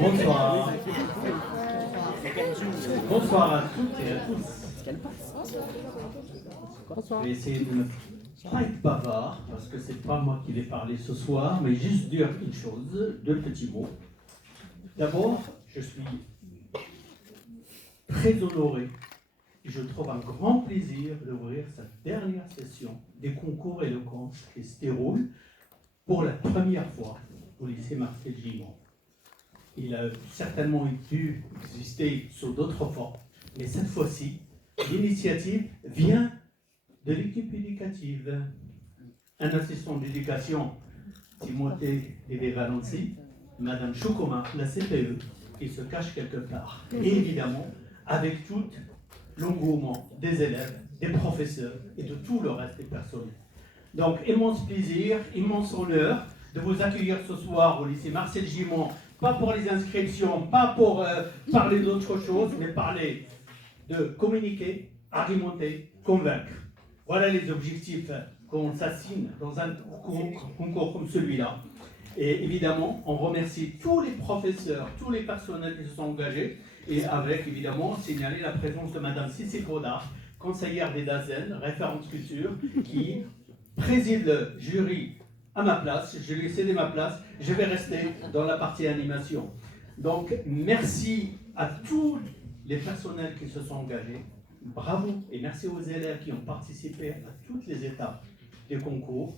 Bonsoir. Bonsoir à toutes et à tous. Je vais essayer de ne pas être bavard, parce que c'est pas moi qui vais parler ce soir, mais juste dire une chose, deux petits mots. D'abord, je suis très honoré et je trouve un grand plaisir d'ouvrir cette dernière session des concours éloquence qui se déroule pour la première fois au lycée Marcel Gimond. Il a certainement dû exister sous d'autres formes, mais cette fois-ci, l'initiative vient de l'équipe éducative. Un assistant d'éducation, Timothée Lévé-Valency, Madame Choukoma, la CPE, qui se cache quelque part. Et évidemment, avec tout l'engouement des élèves, des professeurs et de tout le reste des personnels. Donc, immense plaisir, immense honneur de vous accueillir ce soir au lycée Marcel Gimond, pas pour les inscriptions, pas pour parler d'autre chose, mais parler de communiquer, argumenter, convaincre. Voilà les objectifs qu'on s'assigne dans un concours comme celui-là. Et évidemment, on remercie tous les professeurs, tous les personnels qui se sont engagés, et avec évidemment signaler la présence de Madame Cissé Godard, conseillère des DAZEN, référente culture, qui préside le jury à ma place. Je lui ai cédé ma place, je vais rester dans la partie animation. Donc, merci à tous les personnels qui se sont engagés. Bravo et merci aux élèves qui ont participé à toutes les étapes des concours.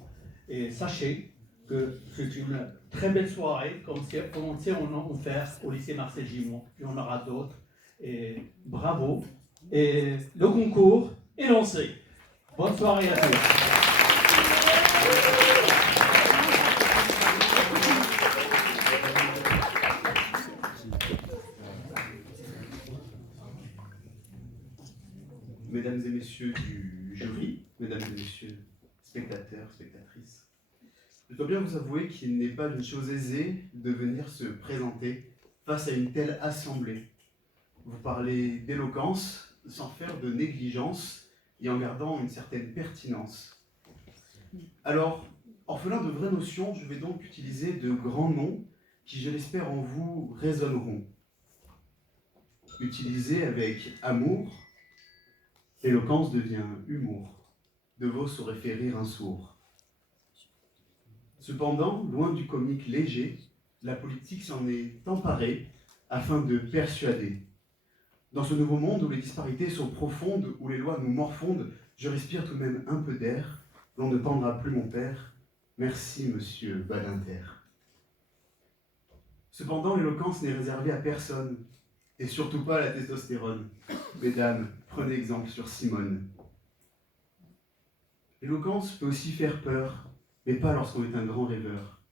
Et sachez que c'est une très belle soirée, comme on sait en faire au lycée Marcel Gimond. Il y en aura d'autres. Et bravo. Et le concours est lancé. Bonne soirée à tous. Mesdames et messieurs du jury, mesdames et messieurs spectateurs, spectatrices, je dois bien vous avouer qu'il n'est pas une chose aisée de venir se présenter face à une telle assemblée. Vous parlez d'éloquence sans faire de négligence et en gardant une certaine pertinence. Alors, orphelin de vraies notions, je vais donc utiliser de grands noms qui, je l'espère, en vous résonneront. Utilisés avec amour, l'éloquence devient humour. De Vos saurait faire rire un sourd. Cependant, loin du comique léger, la politique s'en est emparée afin de persuader. Dans ce nouveau monde où les disparités sont profondes, où les lois nous morfondent, je respire tout de même un peu d'air. L'on ne pendra plus mon père. Merci, monsieur Badinter. Cependant, l'éloquence n'est réservée à personne, et surtout pas à la testostérone. Mesdames, prenez exemple sur Simone. L'éloquence peut aussi faire peur, mais pas lorsqu'on est un grand rêveur.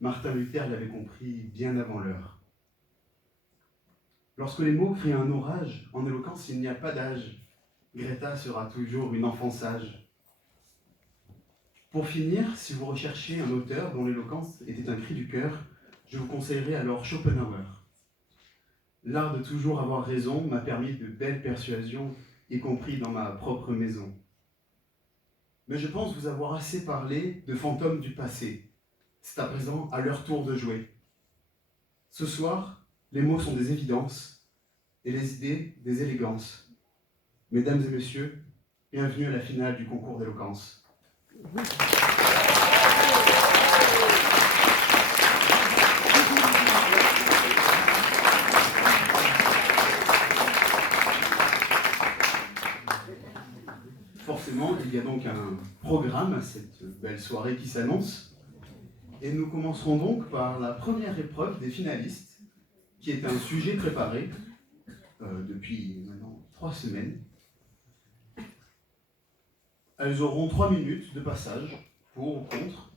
Martin Luther l'avait compris bien avant l'heure. Lorsque les mots créent un orage, en éloquence il n'y a pas d'âge. Greta sera toujours une enfant sage. Pour finir, si vous recherchez un auteur dont l'éloquence était un cri du cœur, je vous conseillerais alors Schopenhauer. L'art de toujours avoir raison m'a permis de belles persuasions, y compris dans ma propre maison. Mais je pense vous avoir assez parlé de fantômes du passé. C'est à présent à leur tour de jouer. Ce soir, les mots sont des évidences et les idées des élégances. Mesdames et messieurs, bienvenue à la finale du concours d'éloquence. Forcément, il y a donc un programme à cette belle soirée qui s'annonce. Et nous commencerons donc par la première épreuve des finalistes, qui est un sujet préparé depuis maintenant 3 semaines. Elles auront 3 minutes de passage, pour ou contre.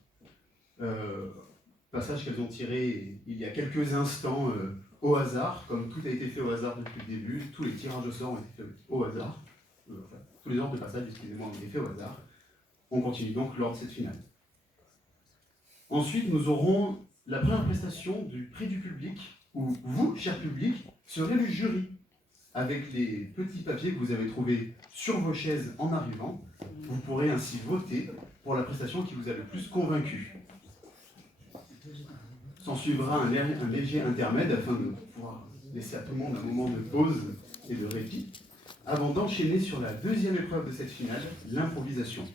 Passage qu'elles ont tiré il y a quelques instants au hasard, comme tout a été fait au hasard depuis le début, tous les tirages au sort ont été faits au hasard. Enfin, tous les ordres de passage, excusez-moi, ont été faits au hasard. On continue donc lors de cette finale. Ensuite, nous aurons la première prestation du prix du public, où vous, cher public, serez le jury, avec les petits papiers que vous avez trouvés sur vos chaises en arrivant. Vous pourrez ainsi voter pour la prestation qui vous a le plus convaincu. S'en suivra un léger intermède afin de pouvoir laisser à tout le monde un moment de pause et de répit, avant d'enchaîner sur la deuxième épreuve de cette finale, l'improvisation.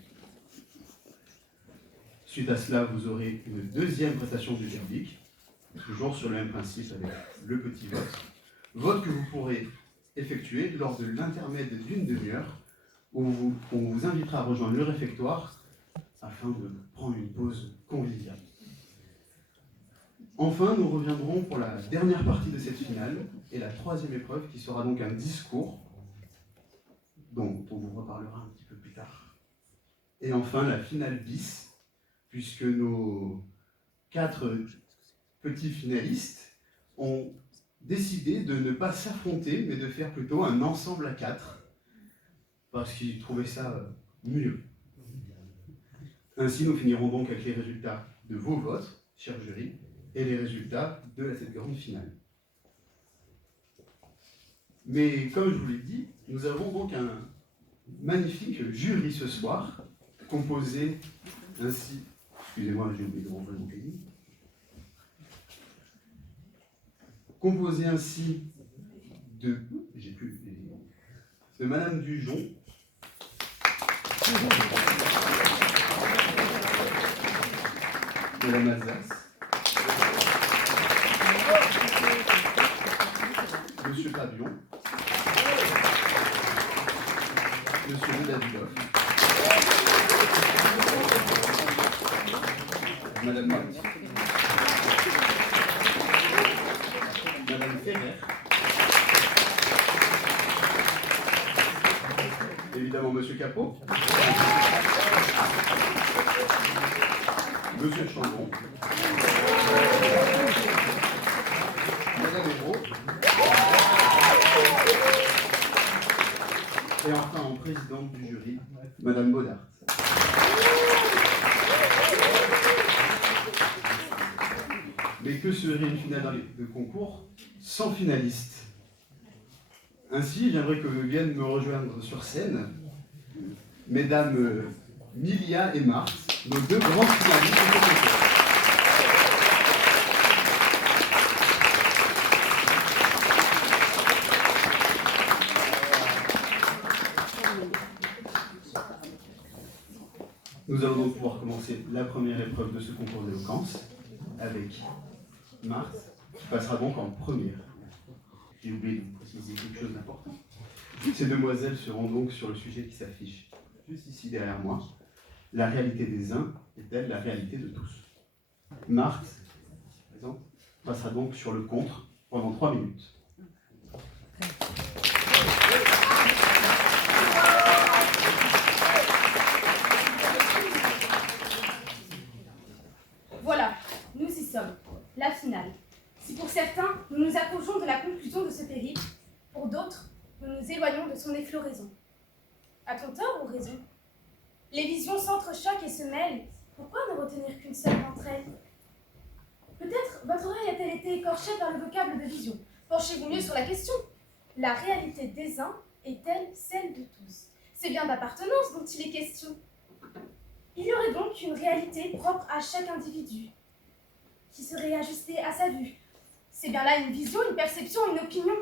Suite à cela, vous aurez une deuxième prestation du public, toujours sur le même principe avec le petit vote. Vote que vous pourrez effectuer lors de l'intermède d'une demi-heure, où on vous invitera à rejoindre le réfectoire afin de prendre une pause conviviale. Enfin, nous reviendrons pour la dernière partie de cette finale et la troisième épreuve qui sera donc un discours dont on vous reparlera un petit peu plus tard. Et enfin, la finale bis, puisque nos 4 petits finalistes ont décidé de ne pas s'affronter, mais de faire plutôt un ensemble à 4, parce qu'ils trouvaient ça mieux. Ainsi, nous finirons donc avec les résultats de vos votes, chers jurys, et les résultats de cette grande finale. Mais comme je vous l'ai dit, nous avons donc un magnifique jury ce soir, composé ainsi... Excusez-moi, j'ai oublié de renvoyer mon cahier. Composé ainsi de... de Madame Dujon, Madame Alsace, Monsieur Pabion, Monsieur Davidoff, Madame Marty, Madame Ferrer, évidemment Monsieur Capot, Monsieur Chandon, Madame Hérault, et enfin en présidente du jury, Madame Baudard. Mais que serait une finale de concours sans finaliste? Ainsi, j'aimerais que viennent me rejoindre sur scène Mesdames Milia et Marthe, nos 2 grandes finalistes de concours. Nous allons donc pouvoir commencer la première épreuve de ce concours d'éloquence avec Marthe, qui passera donc en première. J'ai oublié de vous préciser quelque chose d'important. Ces demoiselles seront donc sur le sujet qui s'affiche juste ici derrière moi. La réalité des uns est-elle la réalité de tous? Marthe, présente, passera donc sur le contre pendant 3 minutes. Voilà, nous y sommes. La finale. Si pour certains, nous nous approchons de la conclusion de ce périple, pour d'autres, nous nous éloignons de son effloraison. A-t-on tort ou raison? Les visions s'entrechoquent et se mêlent. Pourquoi ne retenir qu'une seule d'entre elles? Peut-être votre oreille a-t-elle été écorchée par le vocable de vision. Penchez-vous mieux sur la question. La réalité des uns est-elle celle de tous? C'est bien d'appartenance dont il est question. Il y aurait donc une réalité propre à chaque individu, qui serait ajustée à sa vue. C'est bien là une vision, une perception, une opinion.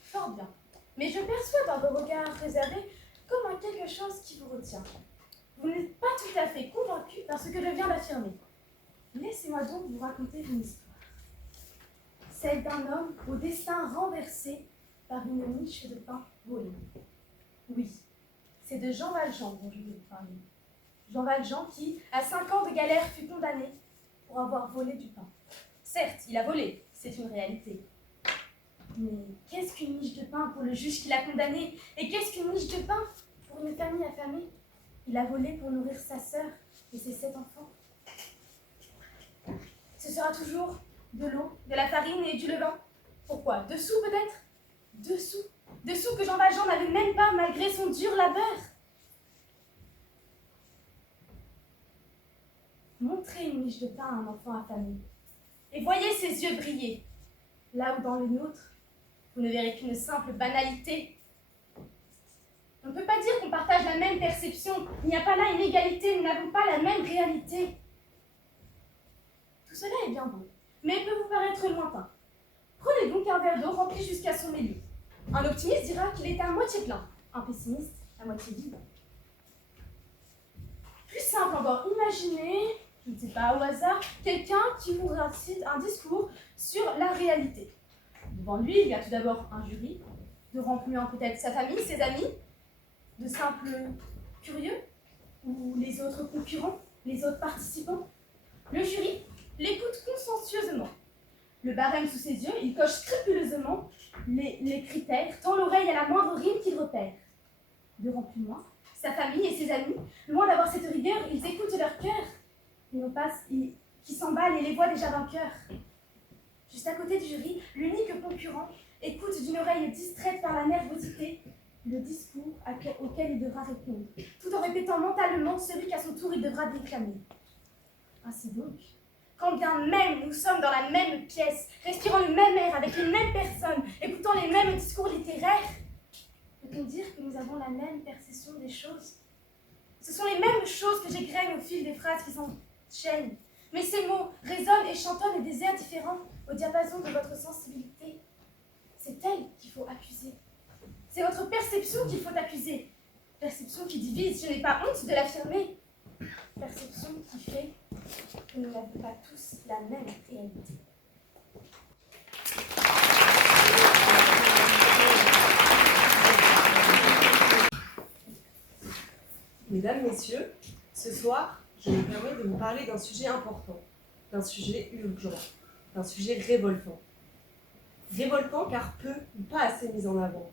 Fort bien. Mais je perçois dans vos regards réservés comme un quelque chose qui vous retient. Vous n'êtes pas tout à fait convaincu par ce que je viens d'affirmer. Laissez-moi donc vous raconter une histoire. Celle d'un homme au destin renversé par une miche de pain volée. Oui, c'est de Jean Valjean dont je vais vous parler. Jean Valjean qui, à 5 ans de galère, fut condamné pour avoir volé du pain. Certes, il a volé, c'est une réalité. Mais qu'est-ce qu'une miche de pain pour le juge qui l'a condamné? Et qu'est-ce qu'une miche de pain pour une famille affamée? Il a volé pour nourrir sa sœur et ses 7 enfants. Ce sera toujours de l'eau, de la farine et du levain. Pourquoi? 2 sous peut-être? 2 sous. 2 sous que Jean Valjean n'avait même pas malgré son dur labeur. Montrez une miche de pain à un enfant affamé. Et voyez ses yeux briller. Là où dans le nôtre, vous ne verrez qu'une simple banalité. On ne peut pas dire qu'on partage la même perception. Il n'y a pas là une égalité, nous n'avons pas la même réalité. Tout cela est bien beau, mais peut vous paraître lointain. Prenez donc un verre d'eau rempli jusqu'à son milieu. Un optimiste dira qu'il est à moitié plein, un pessimiste à moitié vide. Plus simple encore, imaginez, je ne sais pas, au hasard, quelqu'un qui vous récite un discours sur la réalité. Devant lui, il y a tout d'abord un jury, devant lui peut-être sa famille, ses amis, de simples curieux, ou les autres concurrents, les autres participants. Le jury l'écoute consciencieusement. Le barème sous ses yeux, il coche scrupuleusement les critères, tant l'oreille à la moindre rime qu'il repère. Devant plus loin, sa famille et ses amis, loin d'avoir cette rigueur, ils écoutent leur cœur, qui s'emballent et les voient déjà vainqueurs. Juste à côté du jury, l'unique concurrent écoute d'une oreille distraite par la nervosité le discours auquel il devra répondre, tout en répétant mentalement celui qu'à son tour il devra déclamer. Ainsi donc, quand bien même nous sommes dans la même pièce, respirant le même air avec les mêmes personnes, écoutant les mêmes discours littéraires, peut-on dire que nous avons la même perception des choses? Ce sont les mêmes choses que j'égrène au fil des phrases qui s'enchaînent, mais ces mots résonnent et chantonnent des airs différents au diapason de votre sensibilité. C'est elle qu'il faut accuser. C'est votre perception qu'il faut accuser. Perception qui divise, je n'ai pas honte de l'affirmer. Perception qui fait que nous n'avons pas tous la même réalité. Mesdames, Messieurs, ce soir, je me permets de vous parler d'un sujet important, d'un sujet urgent, d'un sujet révoltant. Révoltant car peu ou pas assez mis en avant.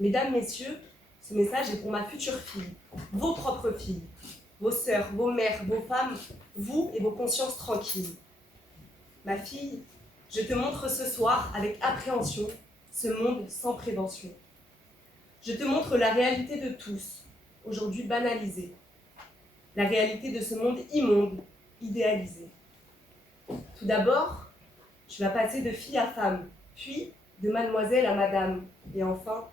Mesdames, Messieurs, ce message est pour ma future fille, vos propres filles, vos sœurs, vos mères, vos femmes, vous et vos consciences tranquilles. Ma fille, je te montre ce soir avec appréhension ce monde sans prévention. Je te montre la réalité de tous, aujourd'hui banalisée. La réalité de ce monde immonde, idéalisé. Tout d'abord, tu vas passer de fille à femme, puis de mademoiselle à madame, et enfin,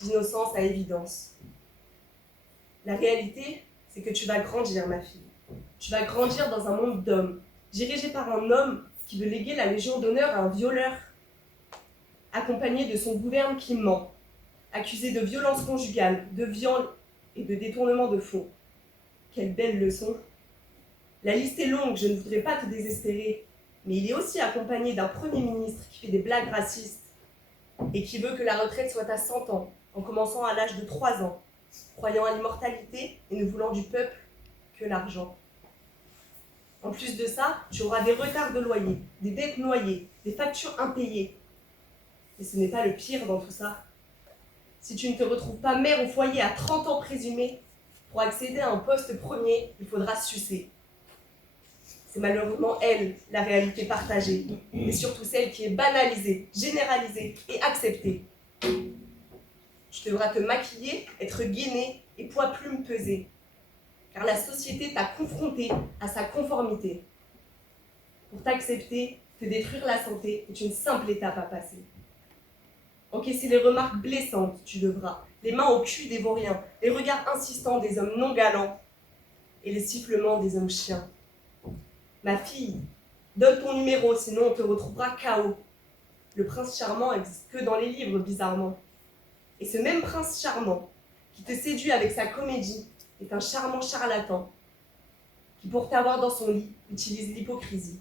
d'innocence à évidence. La réalité, c'est que tu vas grandir, ma fille. Tu vas grandir dans un monde d'hommes, dirigé par un homme qui veut léguer la Légion d'honneur à un violeur, accompagné de son gouverne qui ment, accusé de violence conjugale, de viol et de détournement de fonds. Quelle belle leçon! La liste est longue, je ne voudrais pas te désespérer, mais il est aussi accompagné d'un Premier ministre qui fait des blagues racistes et qui veut que la retraite soit à 100 ans, en commençant à l'âge de 3 ans, croyant à l'immortalité et ne voulant du peuple que l'argent. En plus de ça, tu auras des retards de loyer, des dettes noyées, des factures impayées. Et ce n'est pas le pire dans tout ça. Si tu ne te retrouves pas mère au foyer à 30 ans présumé, pour accéder à un poste premier, il faudra sucer. C'est malheureusement elle, la réalité partagée, et surtout celle qui est banalisée, généralisée et acceptée. Tu devras te maquiller, être gainé et poids-plume pesé, car la société t'a confronté à sa conformité. Pour t'accepter, te détruire la santé est une simple étape à passer. Encaisser les remarques blessantes, tu devras, les mains au cul des vauriens, les regards insistants des hommes non galants et les sifflements des hommes chiens. Ma fille, donne ton numéro, sinon on te retrouvera KO. Le prince charmant n'existe que dans les livres, bizarrement. Et ce même prince charmant, qui te séduit avec sa comédie, est un charmant charlatan, qui pour t'avoir dans son lit, utilise l'hypocrisie.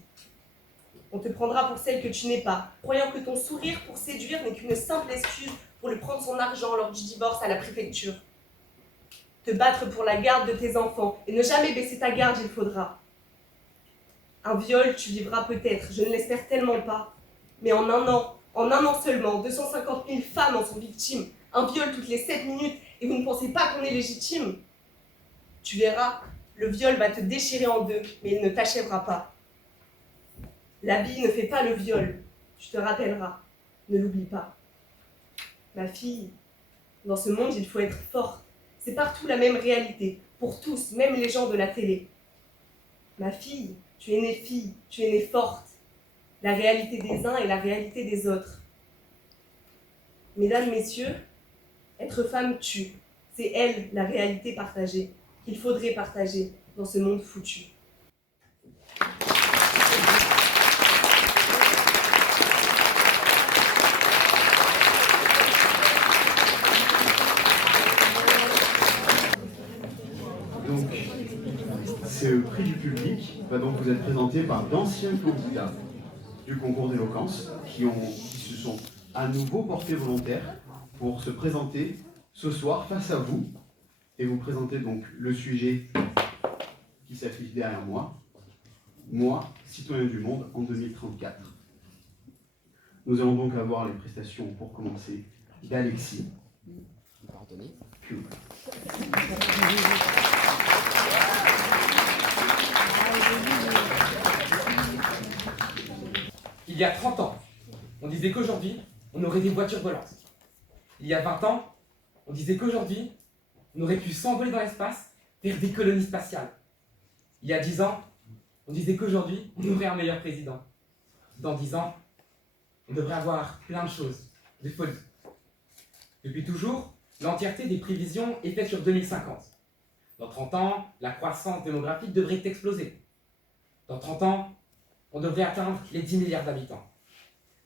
On te prendra pour celle que tu n'es pas, croyant que ton sourire pour séduire n'est qu'une simple excuse pour lui prendre son argent lors du divorce à la préfecture. Te battre pour la garde de tes enfants et ne jamais baisser ta garde, il faudra. Un viol, tu vivras peut-être, je ne l'espère tellement pas, mais en un an seulement, 250 000 femmes en sont victimes. Un viol toutes les 7 minutes et vous ne pensez pas qu'on est légitime? Tu verras, le viol va te déchirer en deux, mais il ne t'achèvera pas. L'habit ne fait pas le viol, tu te rappelleras, ne l'oublie pas. Ma fille, dans ce monde, il faut être forte. C'est partout la même réalité, pour tous, même les gens de la télé. Ma fille, tu es née fille, tu es née forte. La réalité des uns et la réalité des autres. Mesdames, messieurs, être femme tue. C'est elle, la réalité partagée, qu'il faudrait partager dans ce monde foutu. public va donc vous être présenté par d'anciens candidats du concours d'éloquence qui se sont à nouveau portés volontaires pour se présenter ce soir face à vous et vous présenter donc le sujet qui s'affiche derrière moi, citoyen du monde en 2034. Nous allons donc avoir les prestations pour commencer d'Alexis. Puis Il y a 30 ans, on disait qu'aujourd'hui, on aurait des voitures volantes. Il y a 20 ans, on disait qu'aujourd'hui, on aurait pu s'envoler dans l'espace vers des colonies spatiales. Il y a 10 ans, on disait qu'aujourd'hui, on aurait un meilleur président. Dans 10 ans, on devrait avoir plein de choses, de folie. Depuis toujours, l'entièreté des prévisions est faite sur 2050. Dans 30 ans, la croissance démographique devrait exploser. Dans 30 ans, on devrait atteindre les 10 milliards d'habitants.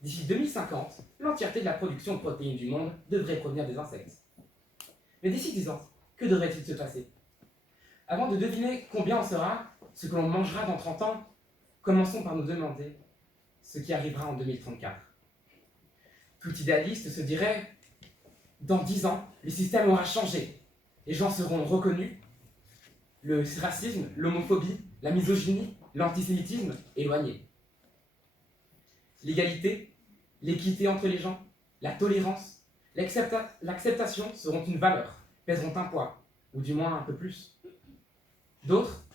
D'ici 2050, l'entièreté de la production de protéines du monde devrait provenir des insectes. Mais d'ici 10 ans, que devrait-il se passer? Avant de deviner combien on sera, ce que l'on mangera dans 30 ans, commençons par nous demander ce qui arrivera en 2034. Tout idéaliste se dirait, dans 10 ans, le système aura changé. Les gens seront reconnus, le racisme, l'homophobie, la misogynie, l'antisémitisme éloignés. L'égalité, l'équité entre les gens, la tolérance, l'acceptation seront une valeur, pèseront un poids, ou du moins un peu plus. D'autres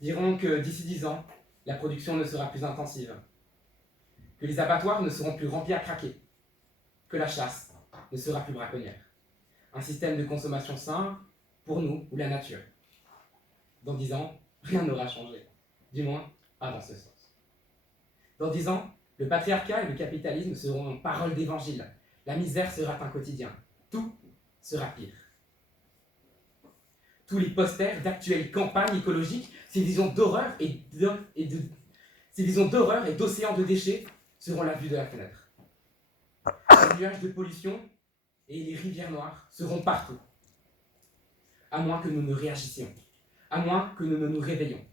diront que d'ici 10 ans, la production ne sera plus intensive, que les abattoirs ne seront plus remplis à craquer, que la chasse ne sera plus braconnière. Un système de consommation sain pour nous ou la nature. Dans 10 ans, rien n'aura changé, du moins pas dans ce sens. Dans 10 ans, le patriarcat et le capitalisme seront paroles d'évangile. La misère sera un quotidien. Tout sera pire. Tous les posters d'actuelles campagnes écologiques, ces visions d'horreur et d'océans de déchets seront la vue de la fenêtre. Les nuages de pollution et les rivières noires seront partout. À moins que nous ne réagissions. À moins que nous ne nous réveillions.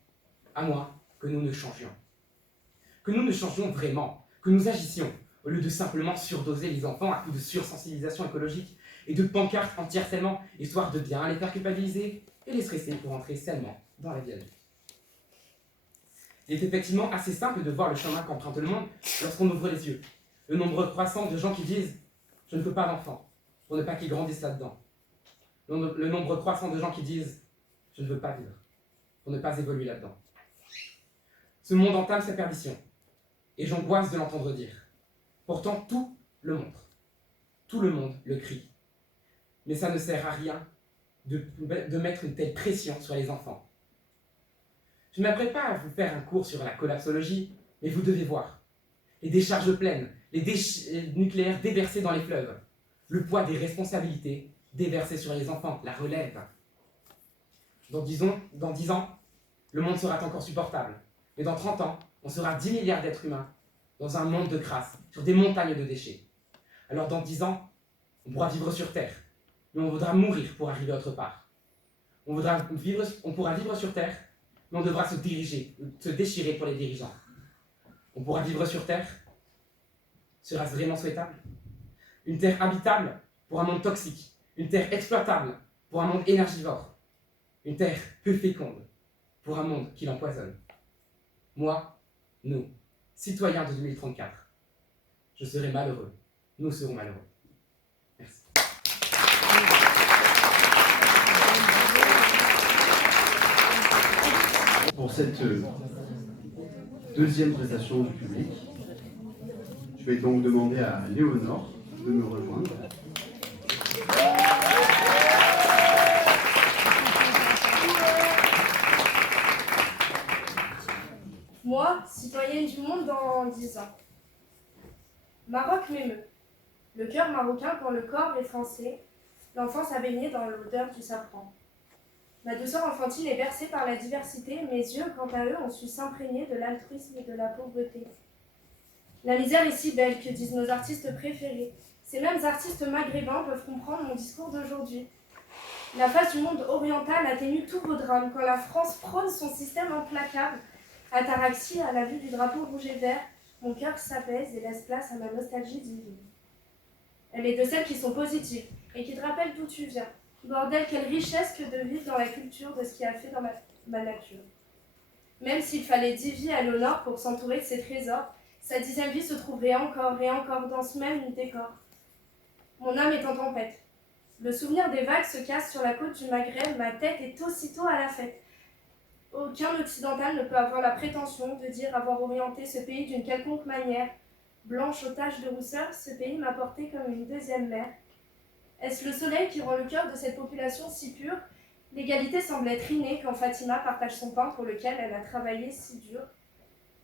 À moins que nous ne changions. Que nous ne changions vraiment. Que nous agissions, au lieu de simplement surdoser les enfants à coups de sursensibilisation écologique et de pancartes anti-harcèlement, histoire de bien les faire culpabiliser et les stresser pour entrer sainement dans la vie adulte. Il est effectivement assez simple de voir le chemin qu'emprunte le monde lorsqu'on ouvre les yeux. Le nombre croissant de gens qui disent « je ne veux pas d'enfants » pour ne pas qu'ils grandissent là-dedans. Le nombre croissant de gens qui disent « je ne veux pas vivre » pour ne pas évoluer là-dedans. Ce monde entame sa perdition, et j'angoisse de l'entendre dire. Pourtant, tout le montre. Tout le monde le crie. Mais ça ne sert à rien de mettre une telle pression sur les enfants. Je ne m'apprête pas à vous faire un cours sur la collapsologie, mais vous devez voir. Les décharges pleines, les déchets nucléaires déversés dans les fleuves, le poids des responsabilités déversées sur les enfants, la relève. Dans 10 ans, le monde sera encore supportable. Mais dans 30 ans, on sera 10 milliards d'êtres humains dans un monde de crasse, sur des montagnes de déchets. Alors dans 10 ans, on pourra vivre sur Terre, mais on voudra mourir pour arriver autre part. On pourra vivre sur Terre, mais on devra se déchirer pour les dirigeants. On pourra vivre sur Terre. Sera-ce vraiment souhaitable? Une Terre habitable pour un monde toxique. Une Terre exploitable pour un monde énergivore. Une Terre peu féconde pour un monde qui l'empoisonne. Moi, nous, citoyens de 2034, je serai malheureux. Nous serons malheureux. Merci. Pour cette deuxième prestation du public, je vais donc demander à Léonore de me rejoindre. Moi, citoyenne du monde dans 10 ans. Maroc m'émeut. Le cœur marocain quand le corps est français, l'enfance a baigné dans l'odeur du safran. Ma douceur enfantine est bercée par la diversité, mes yeux, quant à eux, ont su s'imprégner de l'altruisme et de la pauvreté. La misère est si belle, que disent nos artistes préférés. Ces mêmes artistes maghrébins peuvent comprendre mon discours d'aujourd'hui. La face du monde oriental atténue tous vos drames quand la France prône son système implacable. Ataraxie, à la vue du drapeau rouge et vert, mon cœur s'apaise et laisse place à ma nostalgie divine. Elle est de celles qui sont positives et qui te rappellent d'où tu viens. Bordel, quelle richesse que de vivre dans la culture de ce qui a fait dans ma nature. Même s'il fallait 10 vies à l'honneur pour s'entourer de ses trésors, sa 10e vie se trouverait encore et encore dans ce même décor. Mon âme est en tempête. Le souvenir des vagues se casse sur la côte du Maghreb, ma tête est aussitôt à la fête. Aucun occidental ne peut avoir la prétention de dire avoir orienté ce pays d'une quelconque manière. Blanche aux taches de rousseur, ce pays m'a porté comme une deuxième mère. Est-ce le soleil qui rend le cœur de cette population si pure? L'égalité semble être innée quand Fatima partage son pain pour lequel elle a travaillé si dur.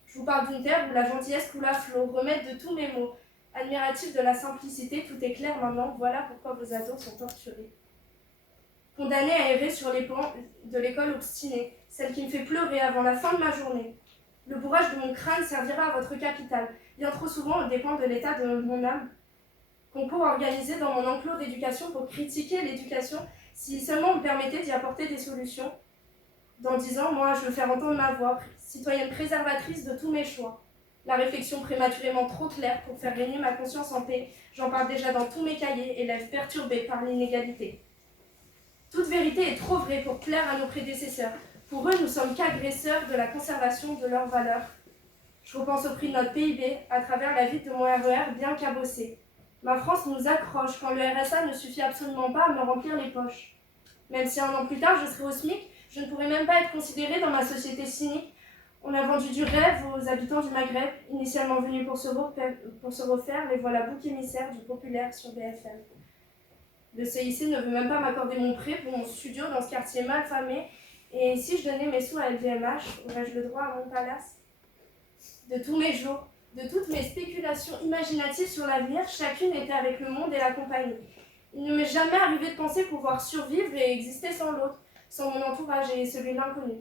Je vous parle d'une terre où la gentillesse coule à flot, remède de tous mes maux. Admiratif de la simplicité, tout est clair maintenant, voilà pourquoi vos ados sont torturés. Condamnée à errer sur les bancs de l'école obstinée, celle qui me fait pleurer avant la fin de ma journée. Le bourrage de mon crâne servira à votre capital, bien trop souvent au dépend de l'état de mon âme. Concours organisé dans mon enclos d'éducation pour critiquer l'éducation, si seulement on me permettait d'y apporter des solutions. Dans 10 ans, moi, je veux faire entendre ma voix, citoyenne préservatrice de tous mes choix. La réflexion prématurément trop claire pour faire régner ma conscience en paix, j'en parle déjà dans tous mes cahiers, élèves perturbés par l'inégalité. Toute vérité est trop vraie pour plaire à nos prédécesseurs. Pour eux, nous sommes qu'agresseurs de la conservation de leurs valeurs. Je repense au prix de notre PIB à travers la vie de mon RER bien cabossé. Ma France nous accroche quand le RSA ne suffit absolument pas à me remplir les poches. Même si 1 an plus tard je serai au SMIC, je ne pourrai même pas être considérée dans ma société cynique. On a vendu du rêve aux habitants du Maghreb, initialement venus pour se refaire, les voilà boucs émissaires du populaire sur BFM. Le CIC ne veut même pas m'accorder mon prêt pour mon studio dans ce quartier mal famé, et si je donnais mes sous à LVMH, aurais-je le droit à mon palace? De tous mes jours, de toutes mes spéculations imaginatives sur l'avenir, chacune était avec le monde et la compagnie. Il ne m'est jamais arrivé de penser pouvoir survivre et exister sans l'autre, sans mon entourage et celui de l'inconnu.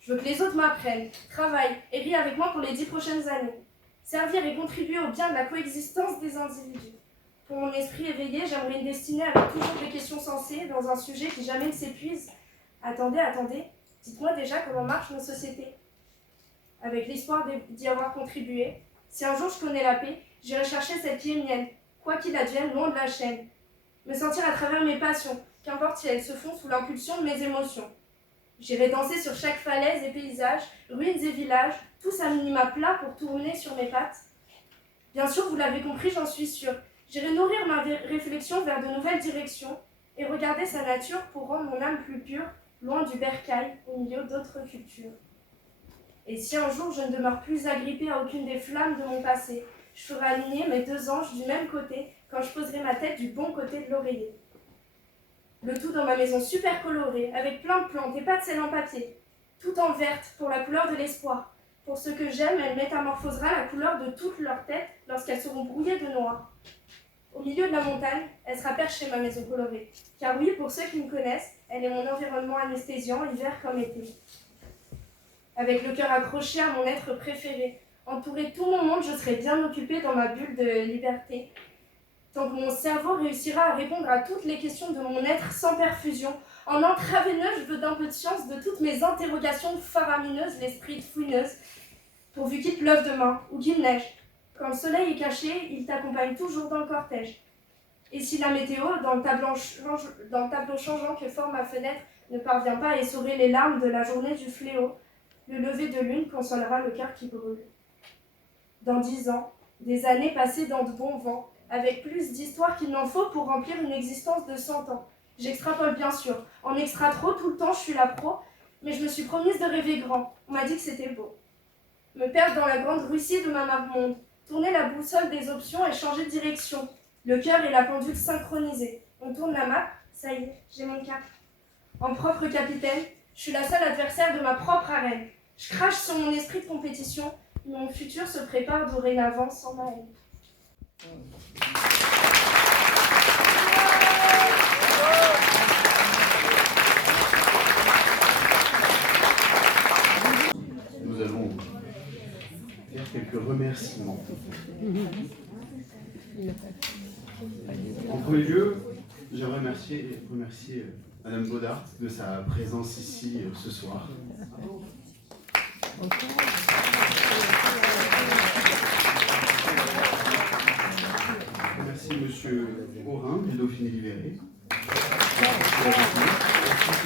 Je veux que les autres m'apprennent, travaillent et rient avec moi pour les 10 prochaines années. Servir et contribuer au bien de la coexistence des individus. Pour mon esprit éveillé, j'aimerais une destinée avec toujours des questions sensées dans un sujet qui jamais ne s'épuise. Attendez, dites-moi déjà comment marche nos sociétés. Avec l'espoir d'y avoir contribué, si un jour je connais la paix, j'irai chercher celle qui est mienne, quoi qu'il advienne, loin de la chaîne. Me sentir à travers mes passions, qu'importe si elles se font sous l'impulsion de mes émotions. J'irai danser sur chaque falaise et paysage, ruines et villages, tous à minima plat pour tourner sur mes pattes. Bien sûr, vous l'avez compris, j'en suis sûre. J'irai nourrir ma réflexion vers de nouvelles directions et regarder sa nature pour rendre mon âme plus pure, loin du bercail, au milieu d'autres cultures. Et si un jour je ne demeure plus agrippée à aucune des flammes de mon passé, je ferai aligner mes 2 anges du même côté quand je poserai ma tête du bon côté de l'oreiller. Le tout dans ma maison super colorée, avec plein de plantes et pas de sel en papier. Tout en verte, pour la couleur de l'espoir. Pour ceux que j'aime, elle métamorphosera la couleur de toutes leurs têtes lorsqu'elles seront brouillées de noir. Au milieu de la montagne, elle sera perchée, ma maison colorée. Car oui, pour ceux qui me connaissent, elle est mon environnement anesthésiant, hiver comme été. Avec le cœur accroché à mon être préféré, entouré de tout mon monde, je serai bien occupée dans ma bulle de liberté. Tant que mon cerveau réussira à répondre à toutes les questions de mon être sans perfusion, en intraveineux, je veux d'un peu de science de toutes mes interrogations faramineuses, l'esprit de fouineuse, pourvu qu'il pleuve demain ou qu'il neige. Quand le soleil est caché, il t'accompagne toujours dans le cortège. Et si la météo, dans le tableau changeant que forme ma fenêtre, ne parvient pas à essorer les larmes de la journée du fléau, le lever de lune consolera le cœur qui brûle. Dans 10 ans, des années passées dans de bons vents, avec plus d'histoire qu'il n'en faut pour remplir une existence de 100 ans. J'extrapole bien sûr. En extra trop, tout le temps, je suis la pro, mais je me suis promise de rêver grand. On m'a dit que c'était beau. Me perdre dans la grande Russie de ma map-monde, tourner la boussole des options et changer de direction. Le cœur et la pendule synchronisés. On tourne la map, ça y est, j'ai mon cap. En propre capitaine, je suis la seule adversaire de ma propre arène. Je crache sur mon esprit de compétition, mon futur se prépare dorénavant sans ma haine. Nous allons faire quelques remerciements. En premier lieu, j'aimerais remercier Madame Baudard de sa présence ici ce soir. Merci Monsieur Aurin du Dauphiné libéré. Merci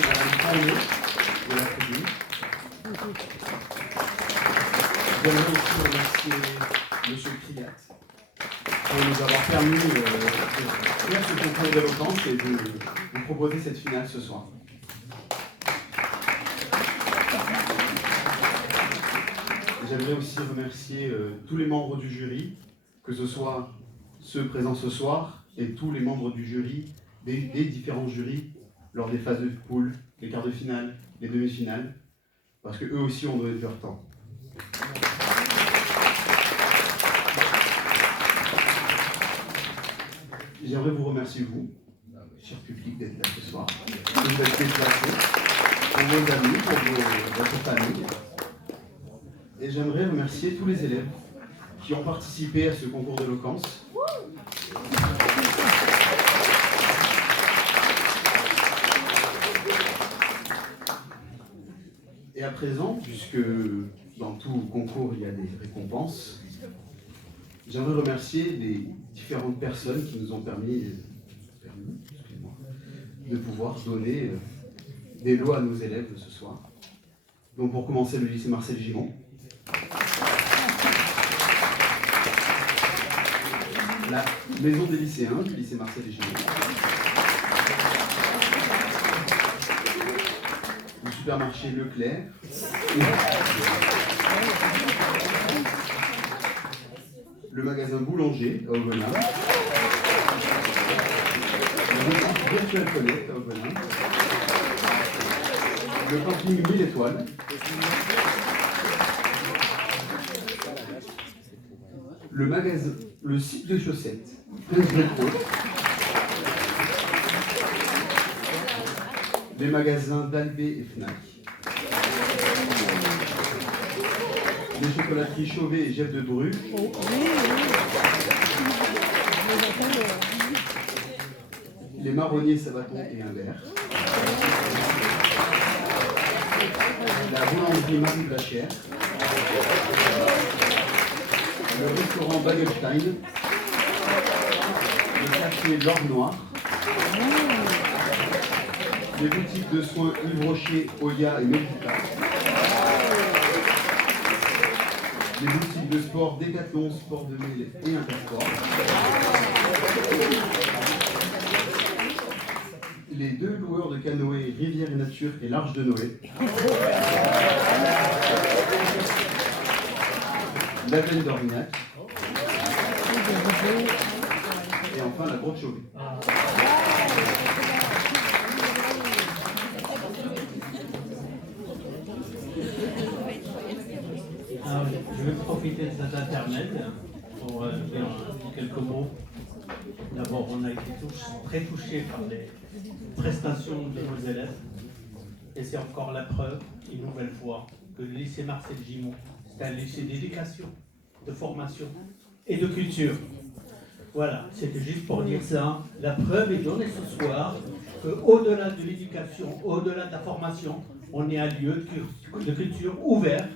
Madame Palmier de la Tribune. J'aimerais aussi remercier Monsieur Criat pour nous avoir permis de faire ce concours d'éloquence et de vous proposer cette finale ce soir. J'aimerais aussi remercier tous les membres du jury, que ce soit ceux présents ce soir et tous les membres du jury, des différents jurys, lors des phases de poule, les quarts de finale, les demi-finales, parce qu'eux aussi ont donné de leur temps. J'aimerais vous remercier, vous, cher public, d'être là ce soir, de vous être déplacés, pour vos amis, pour votre famille. Et j'aimerais remercier tous les élèves qui ont participé à ce concours d'éloquence. Et à présent, puisque dans tout concours il y a des récompenses, j'aimerais remercier les différentes personnes qui nous ont permis de pouvoir donner des lots à nos élèves ce soir. Donc pour commencer, le lycée Marcel Gimond. La maison des lycéens du lycée Marcel Gimond. Le supermarché Leclerc. Le magasin Boulanger à Aubenas. Le boutique Virtual Connect à Aubenas. Le camping 1000 étoiles. Le magasin, le site de chaussettes, les magasins d'Albé et Fnac, les chocolateries Chauvet et Jeff de Bru, les marronniers Sabaton et Imbert, la boulangerie Marie Blachère, le restaurant Bagelstein, le café L'Or Noir, les boutiques de soins Yves Rocher, Oya et Melita, les boutiques de sport Décathlon, Sport 2000 et Intersport, les deux loueurs de canoë Rivière et Nature et l'Arche de Noé, la Veine d'Orignac, et enfin la Grotte Chauvet. Alors, je vais profiter de cet intermède pour dire quelques mots. D'abord, on a été très touchés par les prestations de nos élèves. Et c'est encore la preuve, une nouvelle fois, que le lycée Marcel Gimond, c'est un lycée d'éducation, de formation et de culture. Voilà, c'était juste pour dire ça. La preuve est donnée ce soir qu'au-delà de l'éducation, au-delà de la formation, on est un lieu de culture ouvert,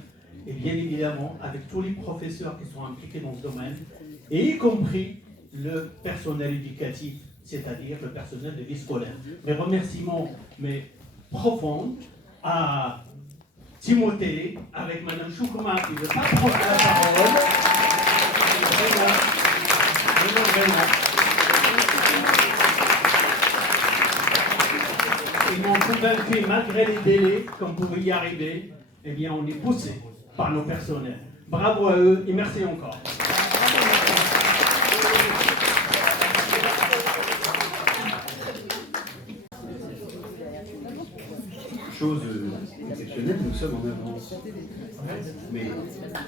et bien évidemment avec tous les professeurs qui sont impliqués dans ce domaine, et y compris le personnel éducatif, c'est-à-dire le personnel de vie scolaire. Mes remerciements profonds à Timothée, avec Madame Choukouma qui ne veut pas prendre la parole. Vraiment. Ils m'ont convaincu, malgré les délais, qu'on pouvait y arriver, eh bien on est poussé par nos personnels. Bravo à eux et merci encore. Chose exceptionnelle, nous sommes en avance. Mais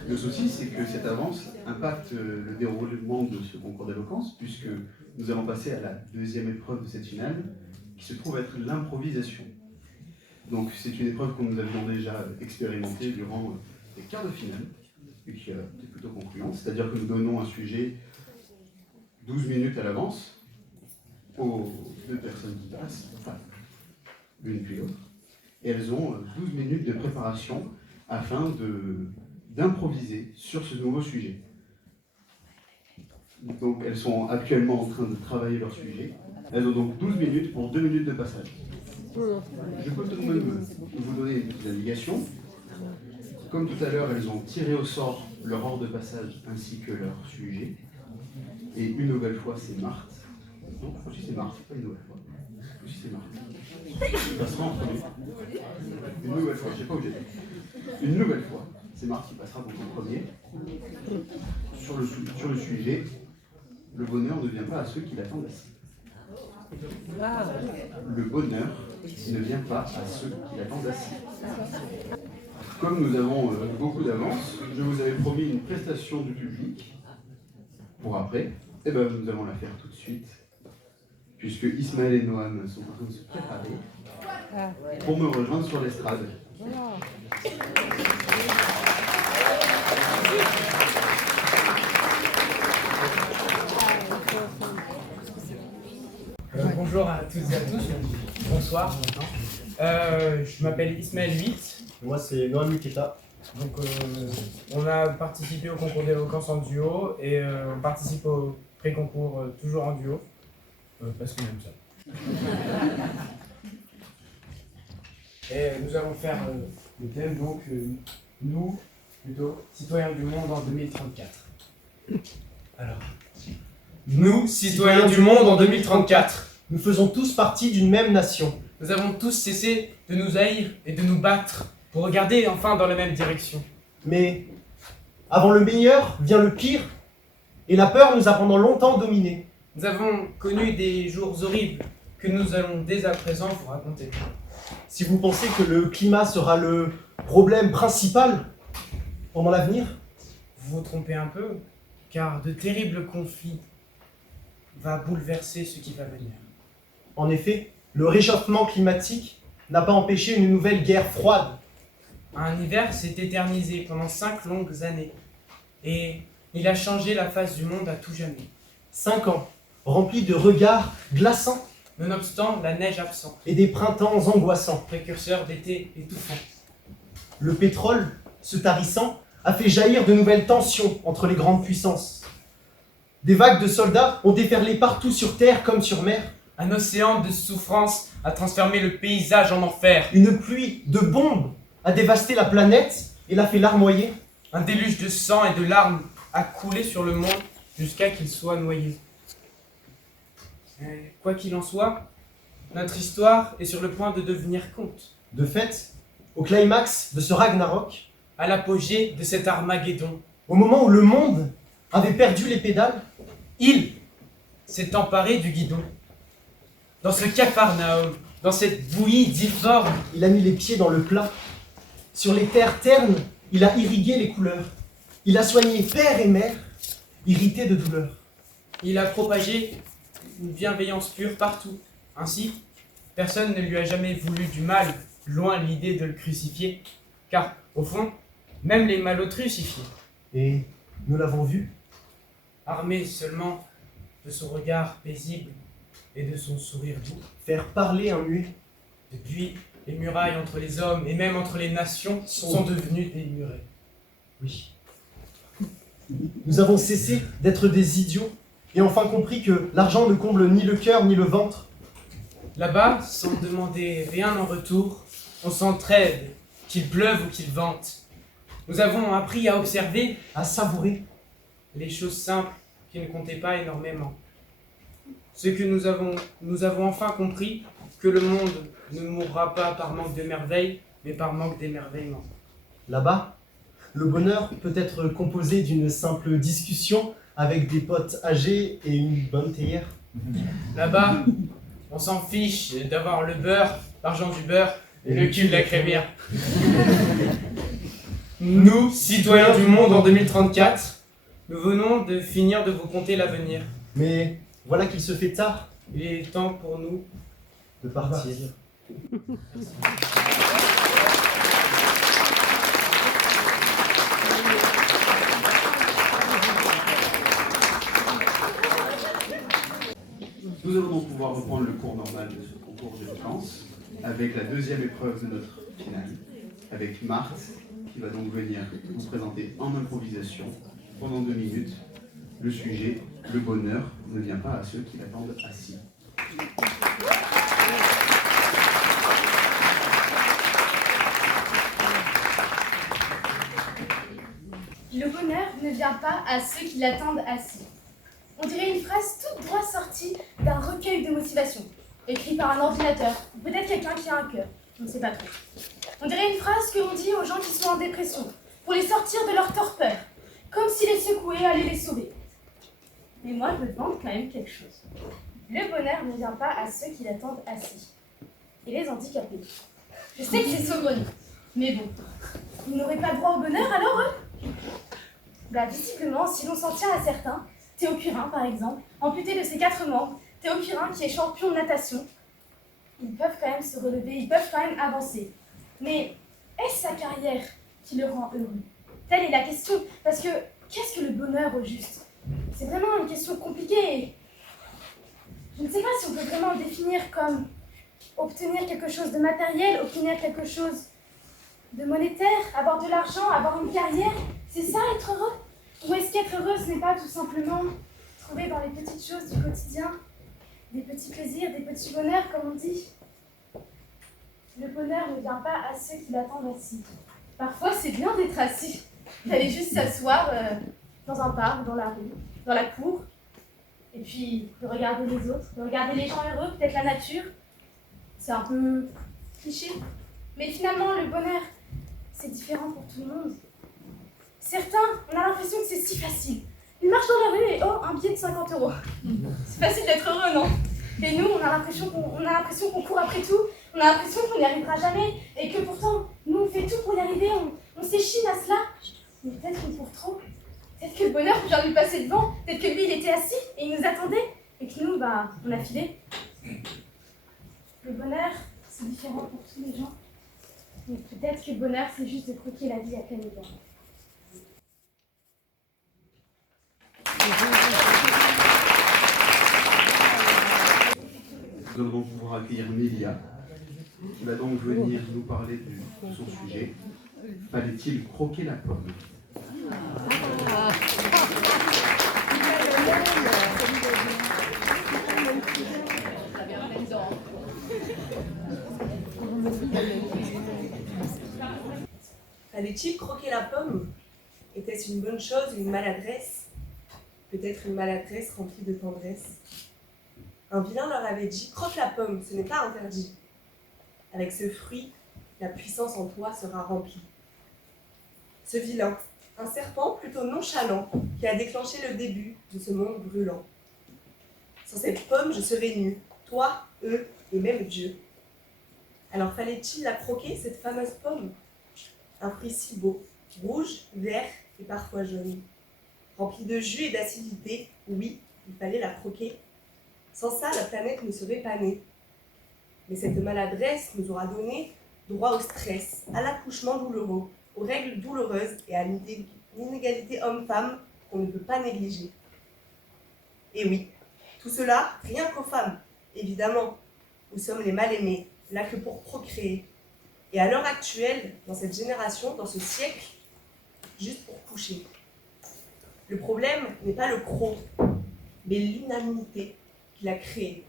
le souci, c'est que cette avance impacte le déroulement de ce concours d'éloquence, puisque nous allons passer à la deuxième épreuve de cette finale, qui se trouve être l'improvisation. Donc c'est une épreuve que nous avions déjà expérimentée durant les quarts de finale, et qui est plutôt concluante, c'est-à-dire que nous donnons un sujet 12 minutes à l'avance aux deux personnes qui passent, enfin, l'une puis l'autre, et elles ont 12 minutes de préparation afin d'improviser sur ce nouveau sujet. Donc elles sont actuellement en train de travailler leur sujet. Elles ont donc 12 minutes pour 2 minutes de passage. Je peux tout de même vous donner une petite indication. Comme tout à l'heure, elles ont tiré au sort leur ordre de passage ainsi que leur sujet. Et une nouvelle fois, c'est Marthe. Non, aussi c'est Marthe, pas une nouvelle fois. Aussi c'est Marthe. Qui passera en premier. Une nouvelle fois, je ne sais pas où j'étais. Une nouvelle fois, c'est Marthe qui passera donc en premier. Sur le sujet, le bonheur ne vient pas à ceux qui l'attendent assis. Le bonheur ne vient pas à ceux qui l'attendent assis. Comme nous avons beaucoup d'avance, je vous avais promis une prestation du public pour après. Et bien nous allons la faire tout de suite, puisque Ismaël et Noam sont en train de se préparer pour me rejoindre sur l'estrade. Bonjour à toutes et à tous, bonsoir maintenant. Je m'appelle Ismaël 8. Moi, c'est Noam Muketa. Donc, on a participé au concours d'éloquence en duo et on participe au pré-concours toujours en duo, parce qu'on aime ça. Et nous allons faire le thème, donc, nous, plutôt, citoyens du monde en 2034. Alors, nous, citoyens du monde en 2034. Nous faisons tous partie d'une même nation. Nous avons tous cessé de nous haïr et de nous battre pour regarder enfin dans la même direction. Mais avant le meilleur vient le pire, et la peur nous a pendant longtemps dominés. Nous avons connu des jours horribles que nous allons dès à présent vous raconter. Si vous pensez que le climat sera le problème principal pendant l'avenir, Vous vous trompez un peu, car de terribles conflits vont bouleverser ce qui va venir. en effet, le réchauffement climatique n'a pas empêché une nouvelle guerre froide. Un hiver s'est éternisé pendant 5 longues années, et il a changé la face du monde à tout jamais. 5 ans, remplis de regards glaçants Nonobstant la neige absente, et des printemps angoissants. précurseur d'été étouffant. Le pétrole, se tarissant, a fait jaillir de nouvelles tensions entre les grandes puissances. Des vagues de soldats ont déferlé partout sur terre comme sur mer. Un océan de souffrance a transformé le paysage en enfer. Une pluie de bombes a dévasté la planète et l'a fait larmoyer. Un déluge de sang et de larmes a coulé sur le monde jusqu'à qu'il soit noyé. Quoi qu'il en soit, notre histoire est sur le point de devenir conte. De fait, au climax de ce Ragnarok, À l'apogée de cet Armageddon, au moment où le monde avait perdu les pédales, il s'est emparé du guidon. Dans ce Capharnaüm, dans cette bouillie difforme, il a mis les pieds dans le plat. Sur les terres ternes, il a irrigué les couleurs. Il a soigné père et mère, irrités de douleur. il a propagé une bienveillance pure partout. Ainsi, personne ne lui a jamais voulu du mal, loin l'idée de le crucifier, car, au fond, même les malotrucifiés, Et nous l'avons vu, armés seulement de son regard paisible et de son sourire doux. faire parler un muet. Depuis, les murailles entre les hommes et même entre les nations sont devenues des murets. Oui. Nous avons cessé d'être des idiots et enfin compris que l'argent ne comble ni le cœur ni le ventre. Là-bas, sans demander rien en retour, on s'entraide, qu'il pleuve ou qu'il vente. Nous avons appris à observer À savourer. les choses simples qui ne comptaient pas énormément. Ce que nous avons enfin compris, que le monde ne mourra pas par manque de merveilles, mais par manque d'émerveillement. Là-bas, le bonheur peut être composé d'une simple discussion avec des potes âgés et une bonne théière. Là-bas, on s'en fiche d'avoir le beurre, l'argent du beurre et le cul de la crémière. Nous, citoyens du monde en 2034, nous venons de finir de vous conter l'avenir. Mais voilà qu'il se fait tard Il est temps pour nous de partir. Nous allons donc pouvoir reprendre le cours normal de ce concours d'éloquence. avec la deuxième épreuve de notre finale, avec Marthe, qui va donc venir vous présenter en improvisation, pendant 2 minutes, le sujet « Le bonheur ne vient pas à ceux qui l'attendent assis ». Le bonheur ne vient pas à ceux qui l'attendent assis. On dirait une phrase toute droit sortie d'un recueil de motivation, écrit par un ordinateur, ou peut-être quelqu'un qui a un cœur, on ne sait pas trop. On dirait une phrase que l'on dit aux gens qui sont en dépression, pour les sortir de leur torpeur, comme si les secouer allait les sauver. Mais moi, je me demande quand même quelque chose. Le bonheur ne vient pas à ceux qui l'attendent assis. Et les handicapés. Je sais que c'est saugrenu, mais bon, ils n'auraient pas droit au bonheur alors eux? Bah visiblement, si l'on s'en tient à certains, Théo Curin par exemple, amputé de ses 4 membres, Théo Curin qui est champion de natation, ils peuvent quand même se relever, ils peuvent quand même avancer. Mais est-ce sa carrière qui le rend heureux? Telle est la question, parce que qu'est-ce que le bonheur au juste? C'est vraiment une question compliquée et je ne sais pas si on peut vraiment le définir comme obtenir quelque chose de matériel, obtenir quelque chose de monétaire, avoir de l'argent, avoir une carrière. C'est ça être heureux? Ou est-ce qu'être heureux, ce n'est pas tout simplement trouver dans les petites choses du quotidien des petits plaisirs, des petits bonheurs, comme on dit? Le bonheur ne vient pas à ceux qui l'attendent assis. Parfois, c'est bien d'être assis, d'aller juste s'asseoir dans un parc, dans la rue, dans la cour, et puis de regarder les autres, de regarder les gens heureux, peut-être la nature. C'est un peu cliché, mais finalement, le bonheur, c'est différent pour tout le monde. Certains, on a l'impression que c'est si facile. Ils marchent dans la rue et oh, un billet de 50 €. C'est facile d'être heureux, non? Et nous, on a l'impression qu'on court après tout, on a l'impression qu'on n'y arrivera jamais, et que pourtant, nous, on fait tout pour y arriver, on s'échine à cela. Mais peut-être qu'on court trop. Peut-être que le bonheur vient lui passer devant, peut-être que lui, il était assis et il nous attendait, et que nous, bah, on a filé. Le bonheur, c'est différent pour tous les gens. Mais peut-être que le bonheur, c'est juste de croquer la vie à pleine dents. Nous allons pouvoir accueillir Milia, qui va donc venir nous parler de son sujet. Fallait-il croquer la pomme? Fallait-il croquer la pomme? Était-ce une bonne chose ou une maladresse? Peut-être une maladresse remplie de tendresse. Un vilain leur avait dit « Croque la pomme, ce n'est pas interdit. Avec ce fruit, la puissance en toi sera remplie. » Ce vilain, un serpent plutôt nonchalant, qui a déclenché le début de ce monde brûlant. Sans cette pomme, je serais nu, toi, eux et même Dieu. Alors fallait-il la croquer, cette fameuse pomme? Un fruit si beau, rouge, vert et parfois jaune. Rempli de jus et d'acidité, oui, il fallait la croquer. Sans ça, la planète ne serait pas née. Mais cette maladresse nous aura donné droit au stress, à l'accouchement douloureux, aux règles douloureuses et à l'inégalité homme-femme qu'on ne peut pas négliger. Et oui, tout cela, rien qu'aux femmes, évidemment. Nous sommes les mal-aimés, là que pour procréer. Et à l'heure actuelle, dans cette génération, dans ce siècle, juste pour coucher. Le problème n'est pas le croc, mais l'inanité qu'il a créé.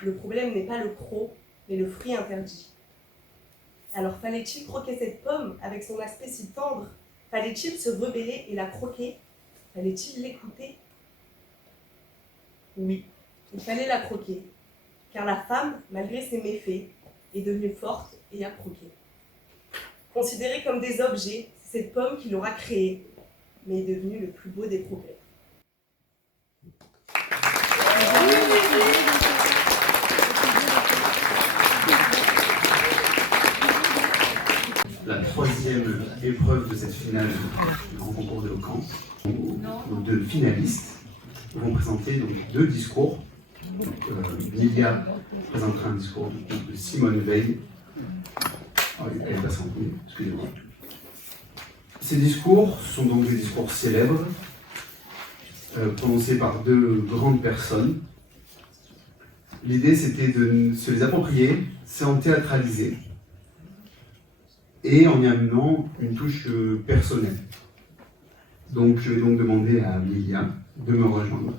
Le problème n'est pas le croc, mais le fruit interdit. Alors fallait-il croquer cette pomme avec son aspect si tendre? Fallait-il se rebeller et la croquer? Fallait-il l'écouter? Oui, il fallait la croquer, car la femme, malgré ses méfaits, est devenue forte et a croqué. Considérée comme des objets, c'est cette pomme qui l'aura créée, mais est devenue le plus beau des progrès. La troisième épreuve de cette finale du grand concours d'éloquence. Nos 2 finalistes vont présenter donc 2 discours. Milia présentera un discours de Simone Veil. Elle passe en premier, excusez-moi. Ces discours sont donc des discours célèbres, prononcés par 2 grandes personnes. L'idée, c'était de se les approprier sans théâtraliser et en y amenant une touche personnelle. Donc, je vais donc demander à Lilia de me rejoindre.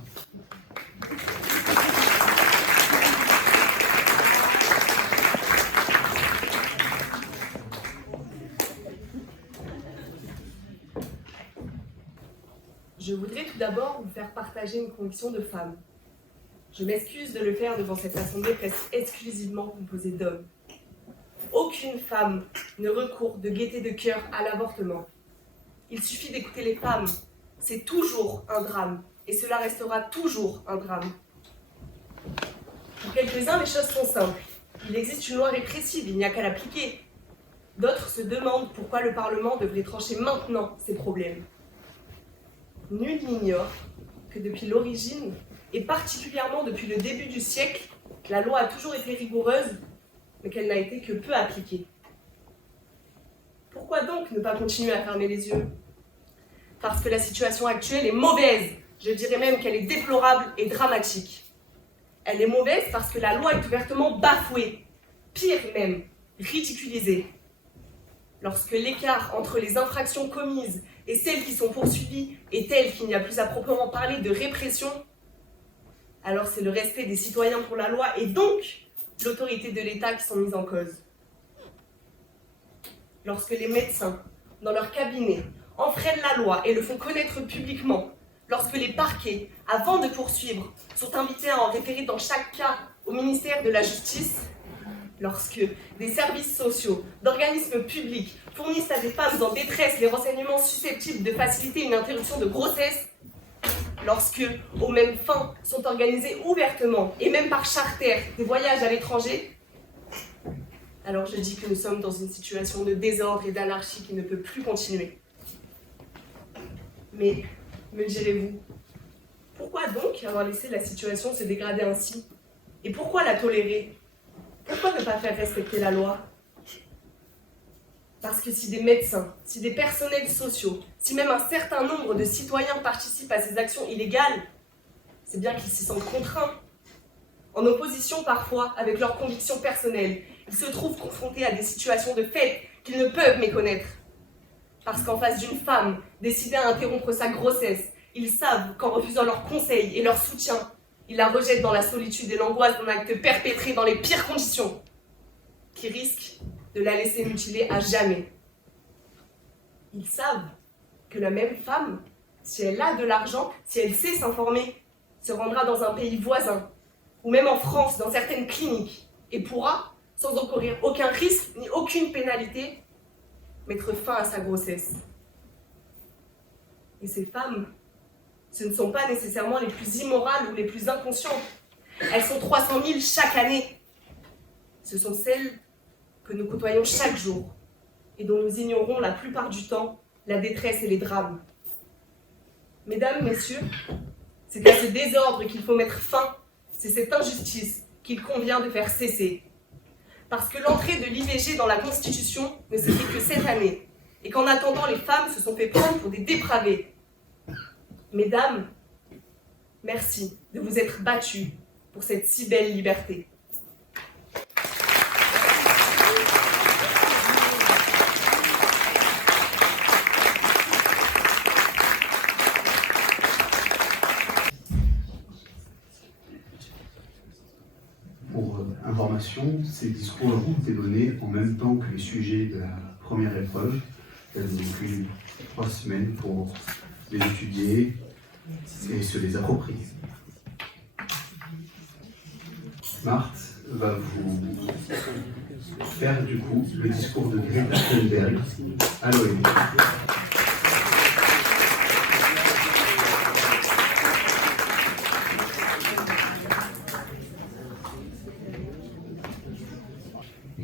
Je voudrais tout d'abord vous faire partager une conviction de femme. Je m'excuse de le faire devant cette assemblée presque exclusivement composée d'hommes. Aucune femme ne recourt de gaieté de cœur à l'avortement. Il suffit d'écouter les femmes. C'est toujours un drame, et cela restera toujours un drame. Pour quelques-uns, les choses sont simples. Il existe une loi répressive, il n'y a qu'à l'appliquer. D'autres se demandent pourquoi le Parlement devrait trancher maintenant ces problèmes. Nul n'ignore que depuis l'origine, et particulièrement depuis le début du siècle, la loi a toujours été rigoureuse, mais qu'elle n'a été que peu appliquée. Pourquoi donc ne pas continuer à fermer les yeux? Parce que la situation actuelle est mauvaise, je dirais même qu'elle est déplorable et dramatique. Elle est mauvaise parce que la loi est ouvertement bafouée, pire même, ridiculisée. Lorsque l'écart entre les infractions commises et celles qui sont poursuivies est tel qu'il n'y a plus à proprement parler de répression, alors c'est le respect des citoyens pour la loi et donc l'autorité de l'État qui sont mises en cause. Lorsque les médecins, dans leur cabinet, enfreignent la loi et le font connaître publiquement, lorsque les parquets, avant de poursuivre, sont invités à en référer dans chaque cas au ministère de la Justice, lorsque des services sociaux, d'organismes publics fournissent à des femmes en détresse les renseignements susceptibles de faciliter une interruption de grossesse, lorsque, aux mêmes fins, sont organisés ouvertement et même par charter des voyages à l'étranger, alors je dis que nous sommes dans une situation de désordre et d'anarchie qui ne peut plus continuer. Mais, me direz-vous, pourquoi donc avoir laissé la situation se dégrader ainsi? Et pourquoi la tolérer? Pourquoi ne pas faire respecter la loi? Parce que si des médecins, si des personnels sociaux, si même un certain nombre de citoyens participent à ces actions illégales, c'est bien qu'ils s'y sentent contraints. En opposition parfois avec leurs convictions personnelles, ils se trouvent confrontés à des situations de fait qu'ils ne peuvent méconnaître. Parce qu'en face d'une femme décidée à interrompre sa grossesse, ils savent qu'en refusant leurs conseils et leur soutien, ils la rejettent dans la solitude et l'angoisse d'un acte perpétré dans les pires conditions, qui risquent de la laisser mutiler à jamais. Ils savent que la même femme, si elle a de l'argent, si elle sait s'informer, se rendra dans un pays voisin, ou même en France, dans certaines cliniques, et pourra, sans encourir aucun risque ni aucune pénalité, mettre fin à sa grossesse. Et ces femmes, ce ne sont pas nécessairement les plus immorales ou les plus inconscientes. Elles sont 300 000 chaque année. Ce sont celles que nous côtoyons chaque jour et dont nous ignorons la plupart du temps la détresse et les drames. Mesdames, messieurs, c'est à ce désordre qu'il faut mettre fin, c'est cette injustice qu'il convient de faire cesser. Parce que l'entrée de l'IVG dans la Constitution ne s'est fait que cette année, et qu'en attendant, les femmes se sont fait prendre pour des dépravés. Mesdames, merci de vous être battues pour cette si belle liberté. Pour information, ces discours ont été donnés en même temps que les sujets de la première épreuve. Elles ont pris 3 semaines pour les étudier et se les approprier. Marthe va vous faire du coup le discours de Greta Thunberg à l'ONU.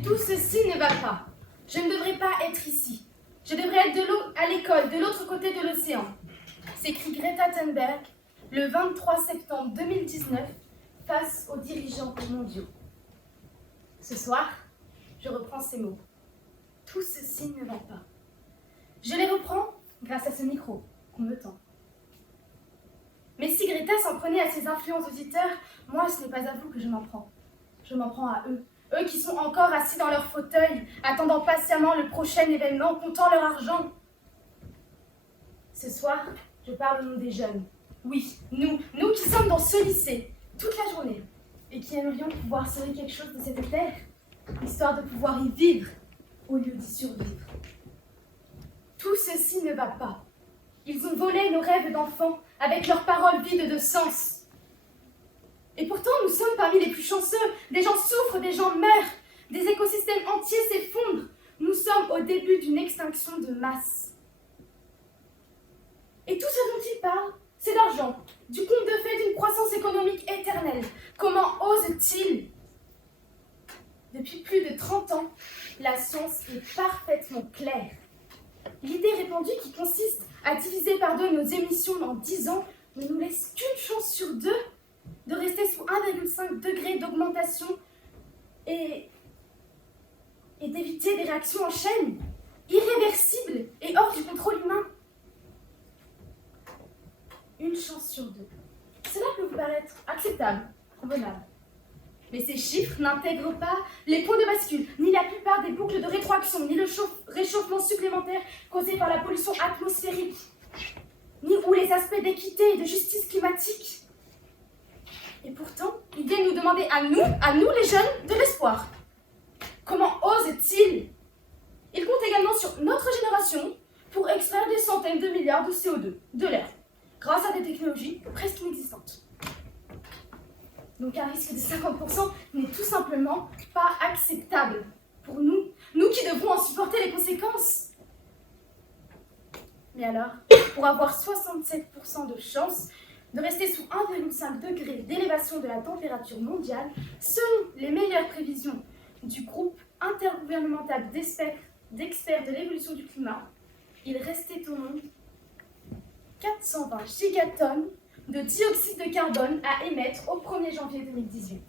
Tout ceci ne va pas. Je ne devrais pas être ici. Je devrais être à l'école, de l'autre côté de l'océan. S'écrit Greta Thunberg le 23 septembre 2019 face aux dirigeants mondiaux. Ce soir, je reprends ces mots. Tout ceci ne va pas. Je les reprends grâce à ce micro qu'on me tend. Mais si Greta s'en prenait à ses influents auditeurs, moi, ce n'est pas à vous que je m'en prends. Je m'en prends à eux. Eux qui sont encore assis dans leur fauteuil, attendant patiemment le prochain événement, comptant leur argent. Ce soir, je parle au nom des jeunes. Oui, nous qui sommes dans ce lycée, toute la journée, et qui aimerions pouvoir sauver quelque chose de cette terre, histoire de pouvoir y vivre, au lieu d'y survivre. Tout ceci ne va pas. Ils ont volé nos rêves d'enfants avec leurs paroles vides de sens. Et pourtant, nous sommes parmi les plus chanceux. Des gens souffrent, des gens meurent, des écosystèmes entiers s'effondrent. Nous sommes au début d'une extinction de masse. Et tout ce dont ils parlent, c'est d'argent, du conte de fées d'une croissance économique éternelle. Comment osent-ils ? Depuis plus de 30 ans, la science est parfaitement claire. L'idée répandue qui consiste à diviser par 2 nos émissions en 10 ans ne nous laisse qu'une chance sur 2 de rester sous 1,5 degré d'augmentation et d'éviter des réactions en chaîne, irréversibles et hors du contrôle humain. Une chance sur 2. Cela peut vous paraître acceptable, convenable. Mais ces chiffres n'intègrent pas les points de bascule, ni la plupart des boucles de rétroaction, ni le réchauffement supplémentaire causé par la pollution atmosphérique, ni ou les aspects d'équité et de justice climatique. Et pourtant, ils viennent nous demander à nous les jeunes, de l'espoir. Comment osent-ils ? Ils comptent également sur notre génération pour extraire des centaines de milliards de CO2 de l'air, grâce à des technologies presque inexistantes. Donc un risque de 50% n'est tout simplement pas acceptable pour nous qui devrons en supporter les conséquences. Mais alors, pour avoir 67% de chance de rester sous 1,5 degré d'élévation de la température mondiale, selon les meilleures prévisions du groupe intergouvernemental d'experts de l'évolution du climat, il restait au monde 420 gigatonnes de dioxyde de carbone à émettre au 1er janvier 2018.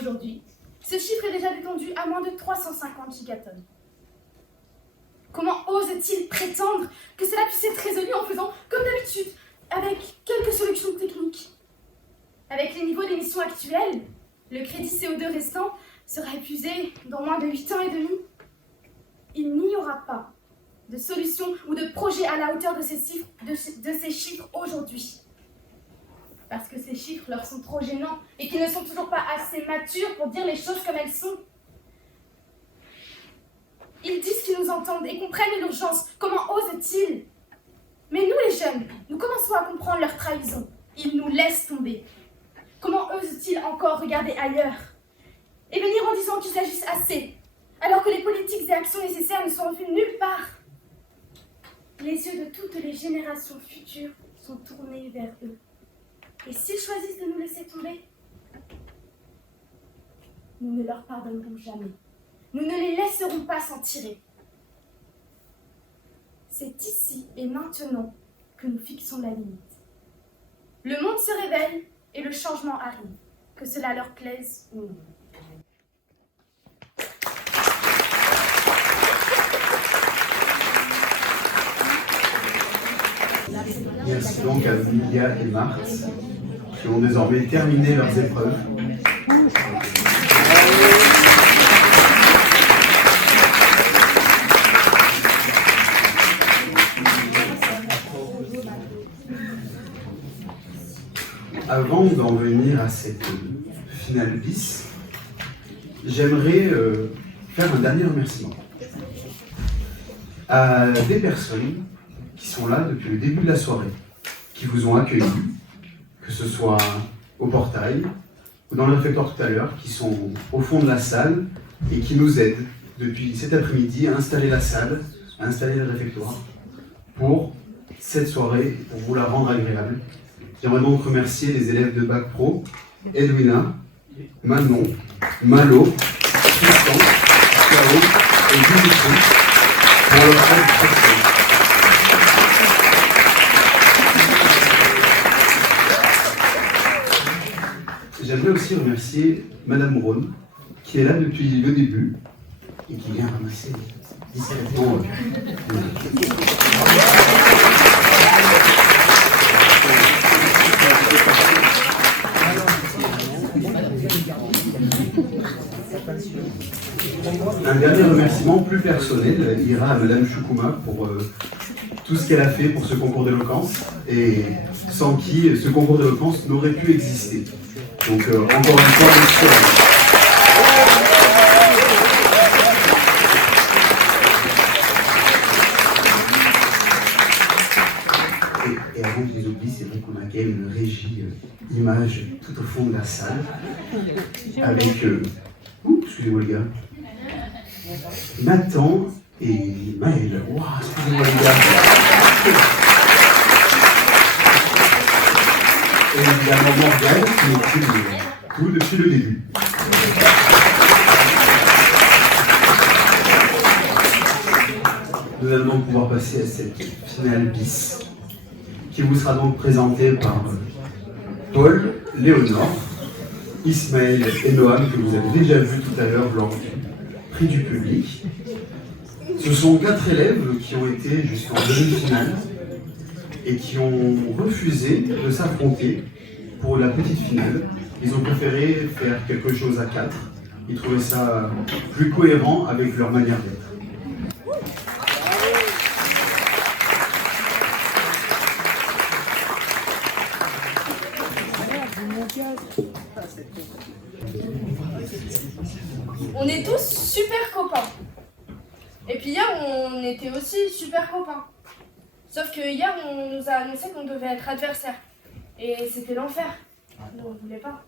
Aujourd'hui, ce chiffre est déjà détendu à moins de 350 gigatonnes. Comment osent-ils prétendre que cela puisse être résolu en faisant comme d'habitude, avec quelques solutions techniques ? Avec les niveaux d'émissions actuels, le crédit CO2 restant sera épuisé dans moins de 8 ans et demi. Il n'y aura pas de solution ou de projet à la hauteur de ces chiffres aujourd'hui. Parce que ces chiffres leur sont trop gênants et qu'ils ne sont toujours pas assez matures pour dire les choses comme elles sont. Ils disent qu'ils nous entendent et comprennent l'urgence. Comment osent-ils ? Mais nous les jeunes, nous commençons à comprendre leur trahison. Ils nous laissent tomber. Comment osent-ils encore regarder ailleurs et venir en disant qu'ils agissent assez, alors que les politiques et actions nécessaires ne sont faites nulle part ? Les yeux de toutes les générations futures sont tournés vers eux. Et s'ils choisissent de nous laisser tomber, nous ne leur pardonnerons jamais. Nous ne les laisserons pas s'en tirer. C'est ici et maintenant que nous fixons la limite. Le monde se réveille et le changement arrive, que cela leur plaise ou non. Merci donc à Lilia et Marthe qui ont désormais terminé leurs épreuves. Avant d'en venir à cette finale bis, j'aimerais faire un dernier remerciement à des personnes qui sont là depuis le début de la soirée, qui vous ont accueillis, que ce soit au portail ou dans le réfectoire tout à l'heure, qui sont au fond de la salle et qui nous aident depuis cet après-midi à installer la salle, à installer le réfectoire pour cette soirée, pour vous la rendre agréable. J'aimerais donc remercier les élèves de Bac Pro, Edwina, Manon, Malo, Tristan, Caro et Dimitri pour leur aide précieuse. J'aimerais aussi remercier Madame Rhône, qui est là depuis le début et qui vient ramasser discrètement. Un dernier remerciement plus personnel ira à Madame Choukouma pour tout ce qu'elle a fait pour ce concours d'éloquence, et sans qui ce concours d'éloquence n'aurait pu exister. Donc encore une fois, merci à vous. Et avant que je les oublie, c'est vrai qu'on a quand même une régie image tout au fond de la salle, avec, excusez-moi les gars, Nathan et Maël. Waouh, excusez-moi les gars. Et évidemment Morgane qui est tout depuis le début. Nous allons donc pouvoir passer à cette finale bis, qui vous sera donc présentée par Paul, Léonore, Ismaël et Noam, que vous avez déjà vus tout à l'heure lors du prix du public. Ce sont 4 élèves qui ont été jusqu'en demi-finale et qui ont refusé de s'affronter pour la petite finale. Ils ont préféré faire quelque chose à 4. Ils trouvaient ça plus cohérent avec leur manière d'être. On est tous super copains. Et puis hier, on était aussi super copains. Sauf que hier, on nous a annoncé qu'on devait être adversaires. Et c'était l'enfer. Nous, on ne voulait pas.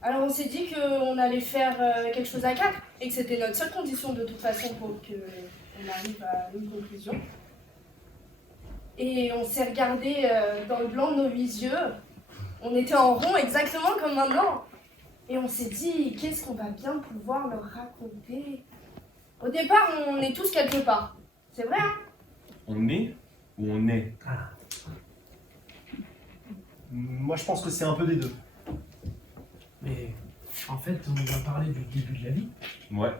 Alors on s'est dit qu'on allait faire quelque chose à 4 et que c'était notre seule condition de toute façon pour qu'on arrive à une conclusion. Et on s'est regardé dans le blanc de nos 8 yeux. On était en rond exactement comme maintenant. Et on s'est dit, qu'est-ce qu'on va bien pouvoir leur raconter? Au départ, on est tous quelque part. C'est vrai, hein? On est ou on est? Moi, je pense que c'est un peu des deux. Mais en fait, on va parler du début de la vie. Ouais.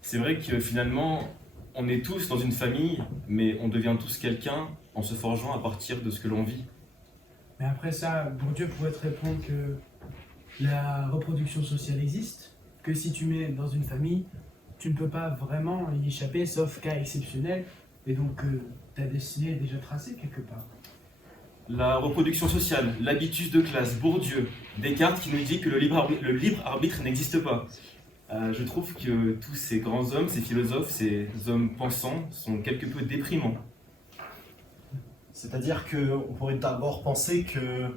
C'est vrai que finalement, on est tous dans une famille, mais on devient tous quelqu'un en se forgeant à partir de ce que l'on vit. Mais après ça, Bourdieu pourrait te répondre que la reproduction sociale existe, que si tu mets dans une famille, tu ne peux pas vraiment y échapper, sauf cas exceptionnel, et donc ta destinée est déjà tracée quelque part. La reproduction sociale, l'habitus de classe, Bourdieu, Descartes qui nous dit que le libre arbitre n'existe pas. Je trouve que tous ces grands hommes, ces philosophes, ces hommes pensants sont quelque peu déprimants. C'est-à-dire qu'on pourrait d'abord penser que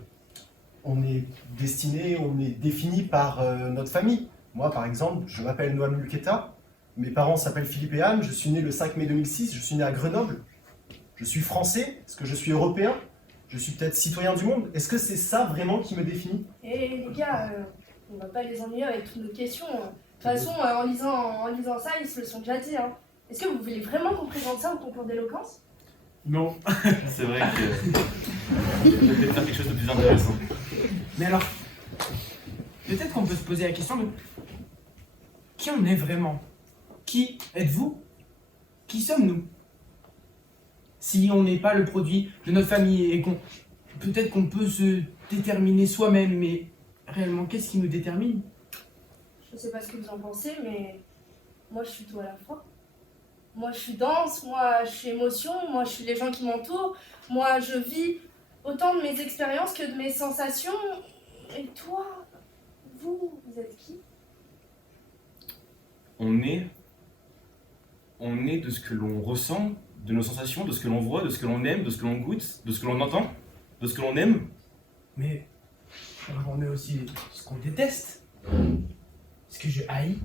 on est destiné, on est défini par notre famille. Moi, par exemple, je m'appelle Noam Luqueta, mes parents s'appellent Philippe et Anne, je suis né le 5 mai 2006, je suis né à Grenoble, je suis français, est-ce que je suis européen? Je suis peut-être citoyen du monde. Est-ce que c'est ça vraiment qui me définit? Et les gars, on va pas les ennuyer avec toutes nos questions. De toute façon, en lisant ça, ils se le sont déjà dit. Hein. Est-ce que vous voulez vraiment qu'on présente ça au concours d'éloquence? Non. C'est vrai que je vais peut-être faire quelque chose de plus intéressant. Mais alors, peut-être qu'on peut se poser la question de qui on est vraiment? Qui êtes-vous? Qui sommes-nous? Si on n'est pas le produit de notre famille et qu'on peut-être qu'on peut se déterminer soi-même, mais réellement, qu'est-ce qui nous détermine? Je sais pas ce que vous en pensez, mais moi je suis tout à la fois. Moi je suis danse, moi je suis émotion, moi je suis les gens qui m'entourent, moi je vis autant de mes expériences que de mes sensations. Et toi, vous êtes qui? On est de ce que l'on ressent, de nos sensations, de ce que l'on voit, de ce que l'on aime, de ce que l'on goûte, de ce que l'on entend, de ce que l'on aime. Mais on est aussi ce qu'on déteste, ce que je haïs,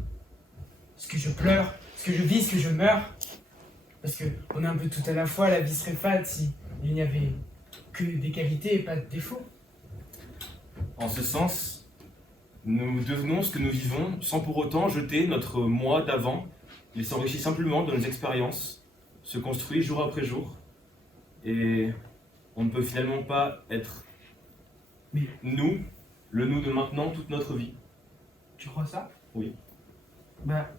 ce que je pleure, ce que je vis, ce que je meurs. Parce qu'on est un peu tout à la fois, la vie serait fade si il n'y avait que des qualités et pas de défauts. En ce sens, nous devenons ce que nous vivons sans pour autant jeter notre moi d'avant. Il s'enrichit simplement de nos expériences, se construit jour après jour, et on ne peut finalement pas être nous, le nous de maintenant, toute notre vie. Tu crois ça? Oui. Bah,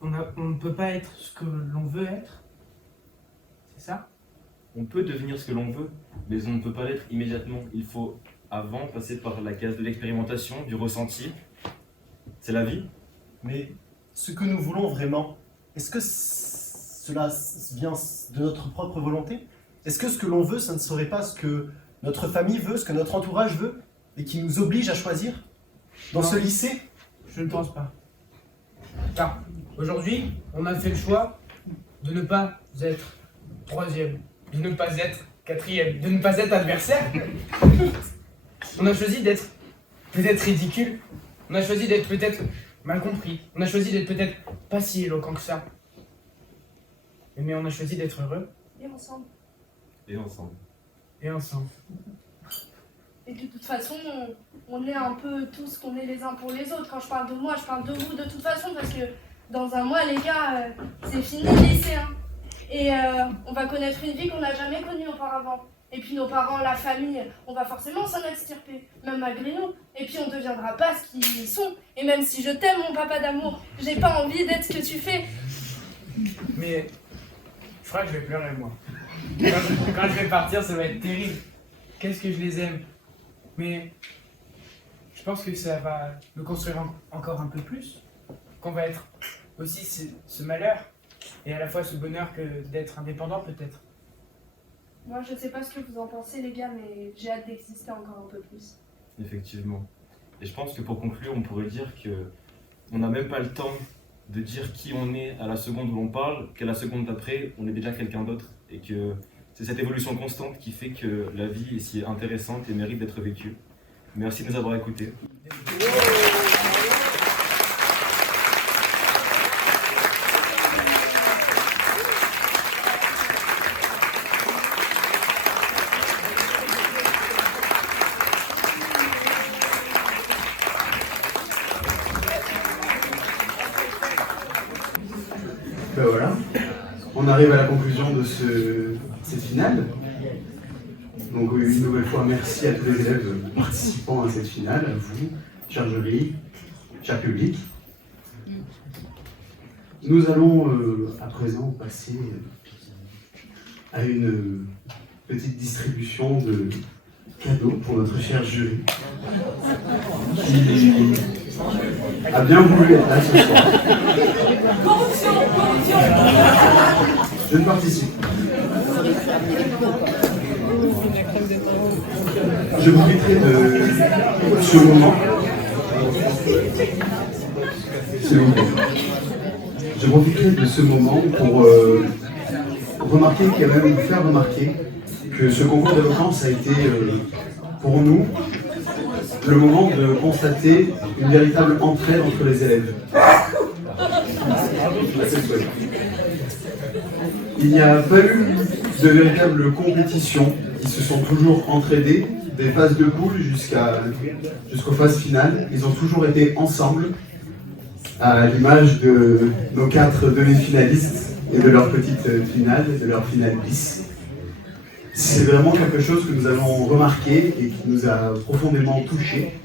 on ne peut pas être ce que l'on veut être. C'est ça? On peut devenir ce que l'on veut, mais on ne peut pas l'être immédiatement. Il faut avant passer par la case de l'expérimentation, du ressenti. C'est la vie. Mais ce que nous voulons vraiment, est-ce que cela vient de notre propre volonté? Est-ce que ce que l'on veut, ça ne serait pas ce que notre famille veut, ce que notre entourage veut, et qui nous oblige à choisir? Dans Non. ce lycée? Je ne pense pas. Car aujourd'hui, on a fait le choix de ne pas être troisième, de ne pas être quatrième, de ne pas être adversaire. On a choisi d'être peut-être ridicule. On a choisi d'être peut-être mal compris. On a choisi d'être peut-être pas si éloquent que ça. Mais on a choisi d'être heureux Et ensemble. Et ensemble. et ensemble. Et de toute façon, on est un peu tous qu'on est les uns pour les autres. Quand je parle de moi, je parle de vous de toute façon, parce que dans un mois, les gars, c'est fini le lycée. Hein. Et on va connaître une vie qu'on n'a jamais connue auparavant. Et puis nos parents, la famille, on va forcément s'en extirper, même malgré nous. Et puis on ne deviendra pas ce qu'ils sont. Et même si je t'aime, mon papa d'amour, j'ai pas envie d'être ce que tu fais. Mais je crois que je vais pleurer, moi. Quand je vais partir, ça va être terrible. Qu'est-ce que je les aime. Mais je pense que ça va me construire encore un peu plus. Qu'on va être aussi ce malheur et à la fois ce bonheur que d'être indépendant peut-être. Moi, je sais pas ce que vous en pensez, les gars, mais j'ai hâte d'exister encore un peu plus. Effectivement. Et je pense que pour conclure, on pourrait dire que on n'a même pas le temps de dire qui on est à la seconde où l'on parle, qu'à la seconde d'après, on est déjà quelqu'un d'autre. Et que c'est cette évolution constante qui fait que la vie est si intéressante et mérite d'être vécue. Merci de nous avoir écoutés. Ben voilà, on arrive à la conclusion de cette finale. Donc une nouvelle fois, merci à tous les élèves participant à cette finale, à vous, chers jury, cher public. Nous allons à présent passer à une petite distribution de cadeaux pour notre cher jury, qui a bien voulu être là ce soir. Corruption, corruption. Je ne participe. Je profiterai de ce moment. S'il vous plaît. Je profiterai de ce moment pour remarquer, quand même, vous faire remarquer que ce concours d'éloquence a été, pour nous, le moment de constater une véritable entraide entre les élèves. Il n'y a pas eu de véritable compétition. Ils se sont toujours entraidés, des phases de poule jusqu'aux phases finales. Ils ont toujours été ensemble, à l'image de nos 4 demi-finalistes et de leur petite finale, de leur finale bis. C'est vraiment quelque chose que nous avons remarqué et qui nous a profondément touchés.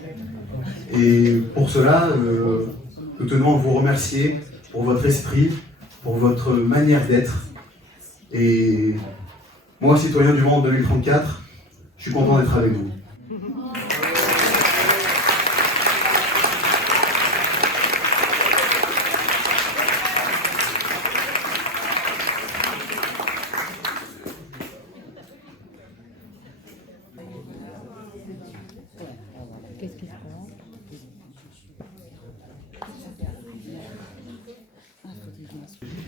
Et pour cela, nous tenons à vous remercier pour votre esprit, pour votre manière d'être. Et moi, citoyen du monde 2034, je suis content d'être avec vous.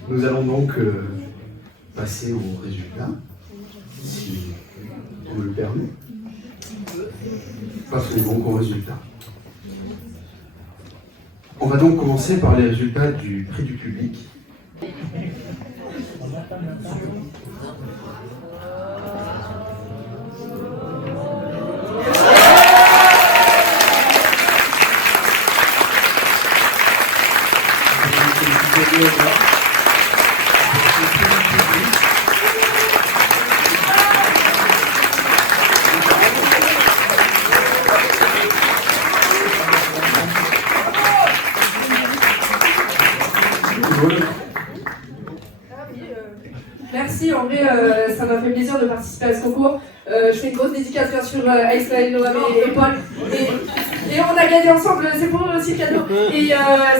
Nous allons donc passer aux résultats, si on me le permet. Passons donc aux résultats. On va donc commencer par les résultats du prix du public. Merci, en vrai, ça m'a fait plaisir de participer à ce concours. Je fais une grosse dédicace bien sûr à Ismaël, Noam et Paul. Et on a a gagné ensemble, c'est pour eux aussi le cadeau. Et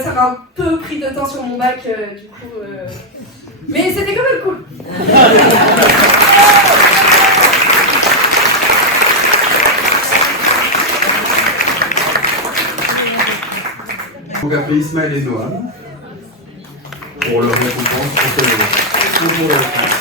ça m'a un peu pris de temps sur mon bac, du coup. Mais c'était quand même cool. Donc appeler Ismaël et Noam pour leur récompense pour leur France.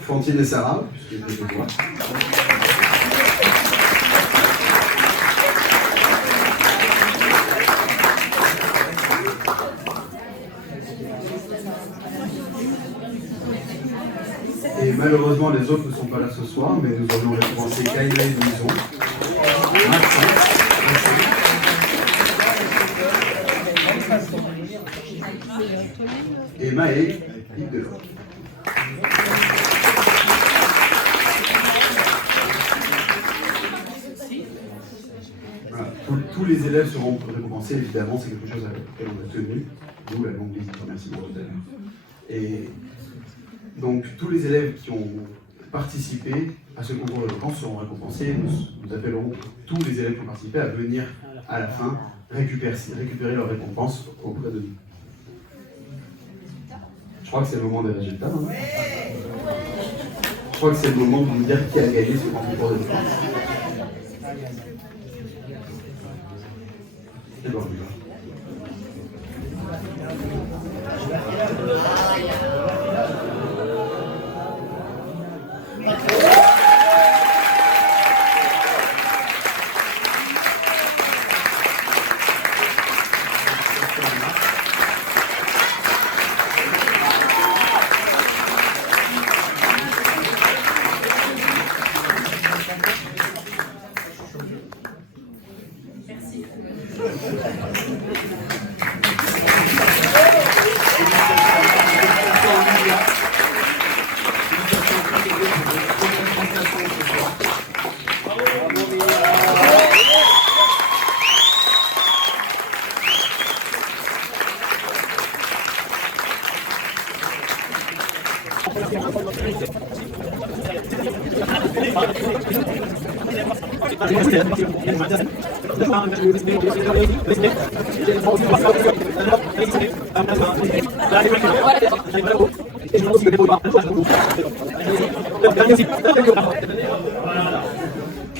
Fantine et Sarah, puisque je les vois. Et malheureusement, les autres ne sont pas là ce soir, mais nous avions récompensé Kaila et Louison, et Maë, Yves Delors. Voilà. Tous les élèves seront récompensés, évidemment, c'est quelque chose à laquelle on a tenu, d'où la longue visite, merci pour tout à l'heure. Et donc, tous les élèves qui ont participé à ce concours d'éloquence seront récompensés. Nous appellerons tous les élèves qui ont participé à venir à la fin récupérer leur récompense auprès de nous. Je crois que c'est le moment des résultats. Hein. Je crois que c'est le moment de vous dire qui a gagné ce concours d'éloquence. Et bon,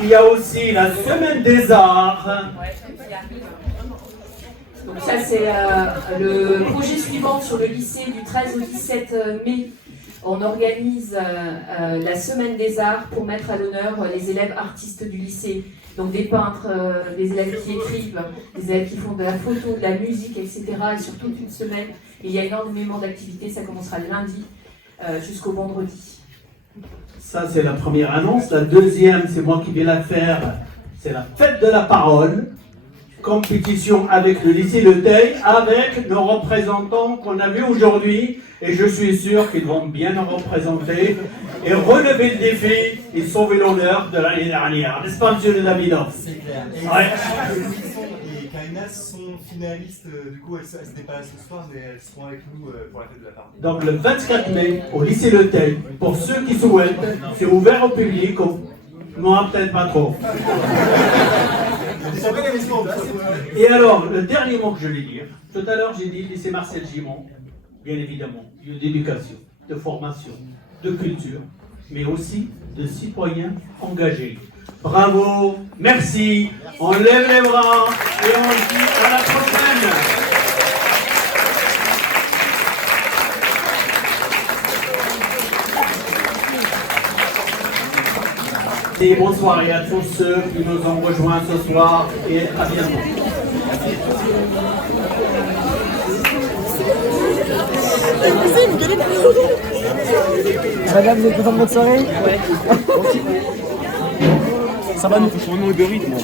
Il y a aussi la Semaine des Arts. Donc ça c'est le projet suivant sur le lycée du 13 au 17 mai. On organise la Semaine des Arts pour mettre à l'honneur les élèves artistes du lycée. Donc des peintres, des élèves qui écrivent, des élèves qui font de la photo, de la musique, etc. Et sur toute une semaine. Et il y a énormément d'activités, ça commencera lundi jusqu'au vendredi. Ça, c'est la première annonce. La deuxième, c'est moi qui vais la faire. C'est la fête de la parole. Compétition avec le lycée Le Teil, avec nos représentants qu'on a vus aujourd'hui. Et je suis sûr qu'ils vont bien nous représenter et relever le défi et sauver l'honneur de l'année dernière. N'est-ce pas, monsieur Davidov? C'est clair. Et Ouais. et Kaina sont finalistes, du coup elles n'étaient pas là ce soir, mais elles seront avec nous pour la fête de la parole. Donc le 24 mai, au lycée Le Teil, pour ceux qui souhaitent, c'est ouvert au public. Moi, peut-être pas trop. Et alors, le dernier mot que je vais dire, tout à l'heure j'ai dit lycée Marcel Gimond, bien évidemment, lieu d'éducation, de formation, de culture, mais aussi de citoyens engagés. Bravo, merci, on lève les bras et on se dit à la prochaine. Et bonsoir à tous ceux qui nous ont rejoints ce soir et à bientôt. Madame, vous êtes contente de votre soirée? Ouais. Ça va nous. Je suis vraiment Uber Eats, moi.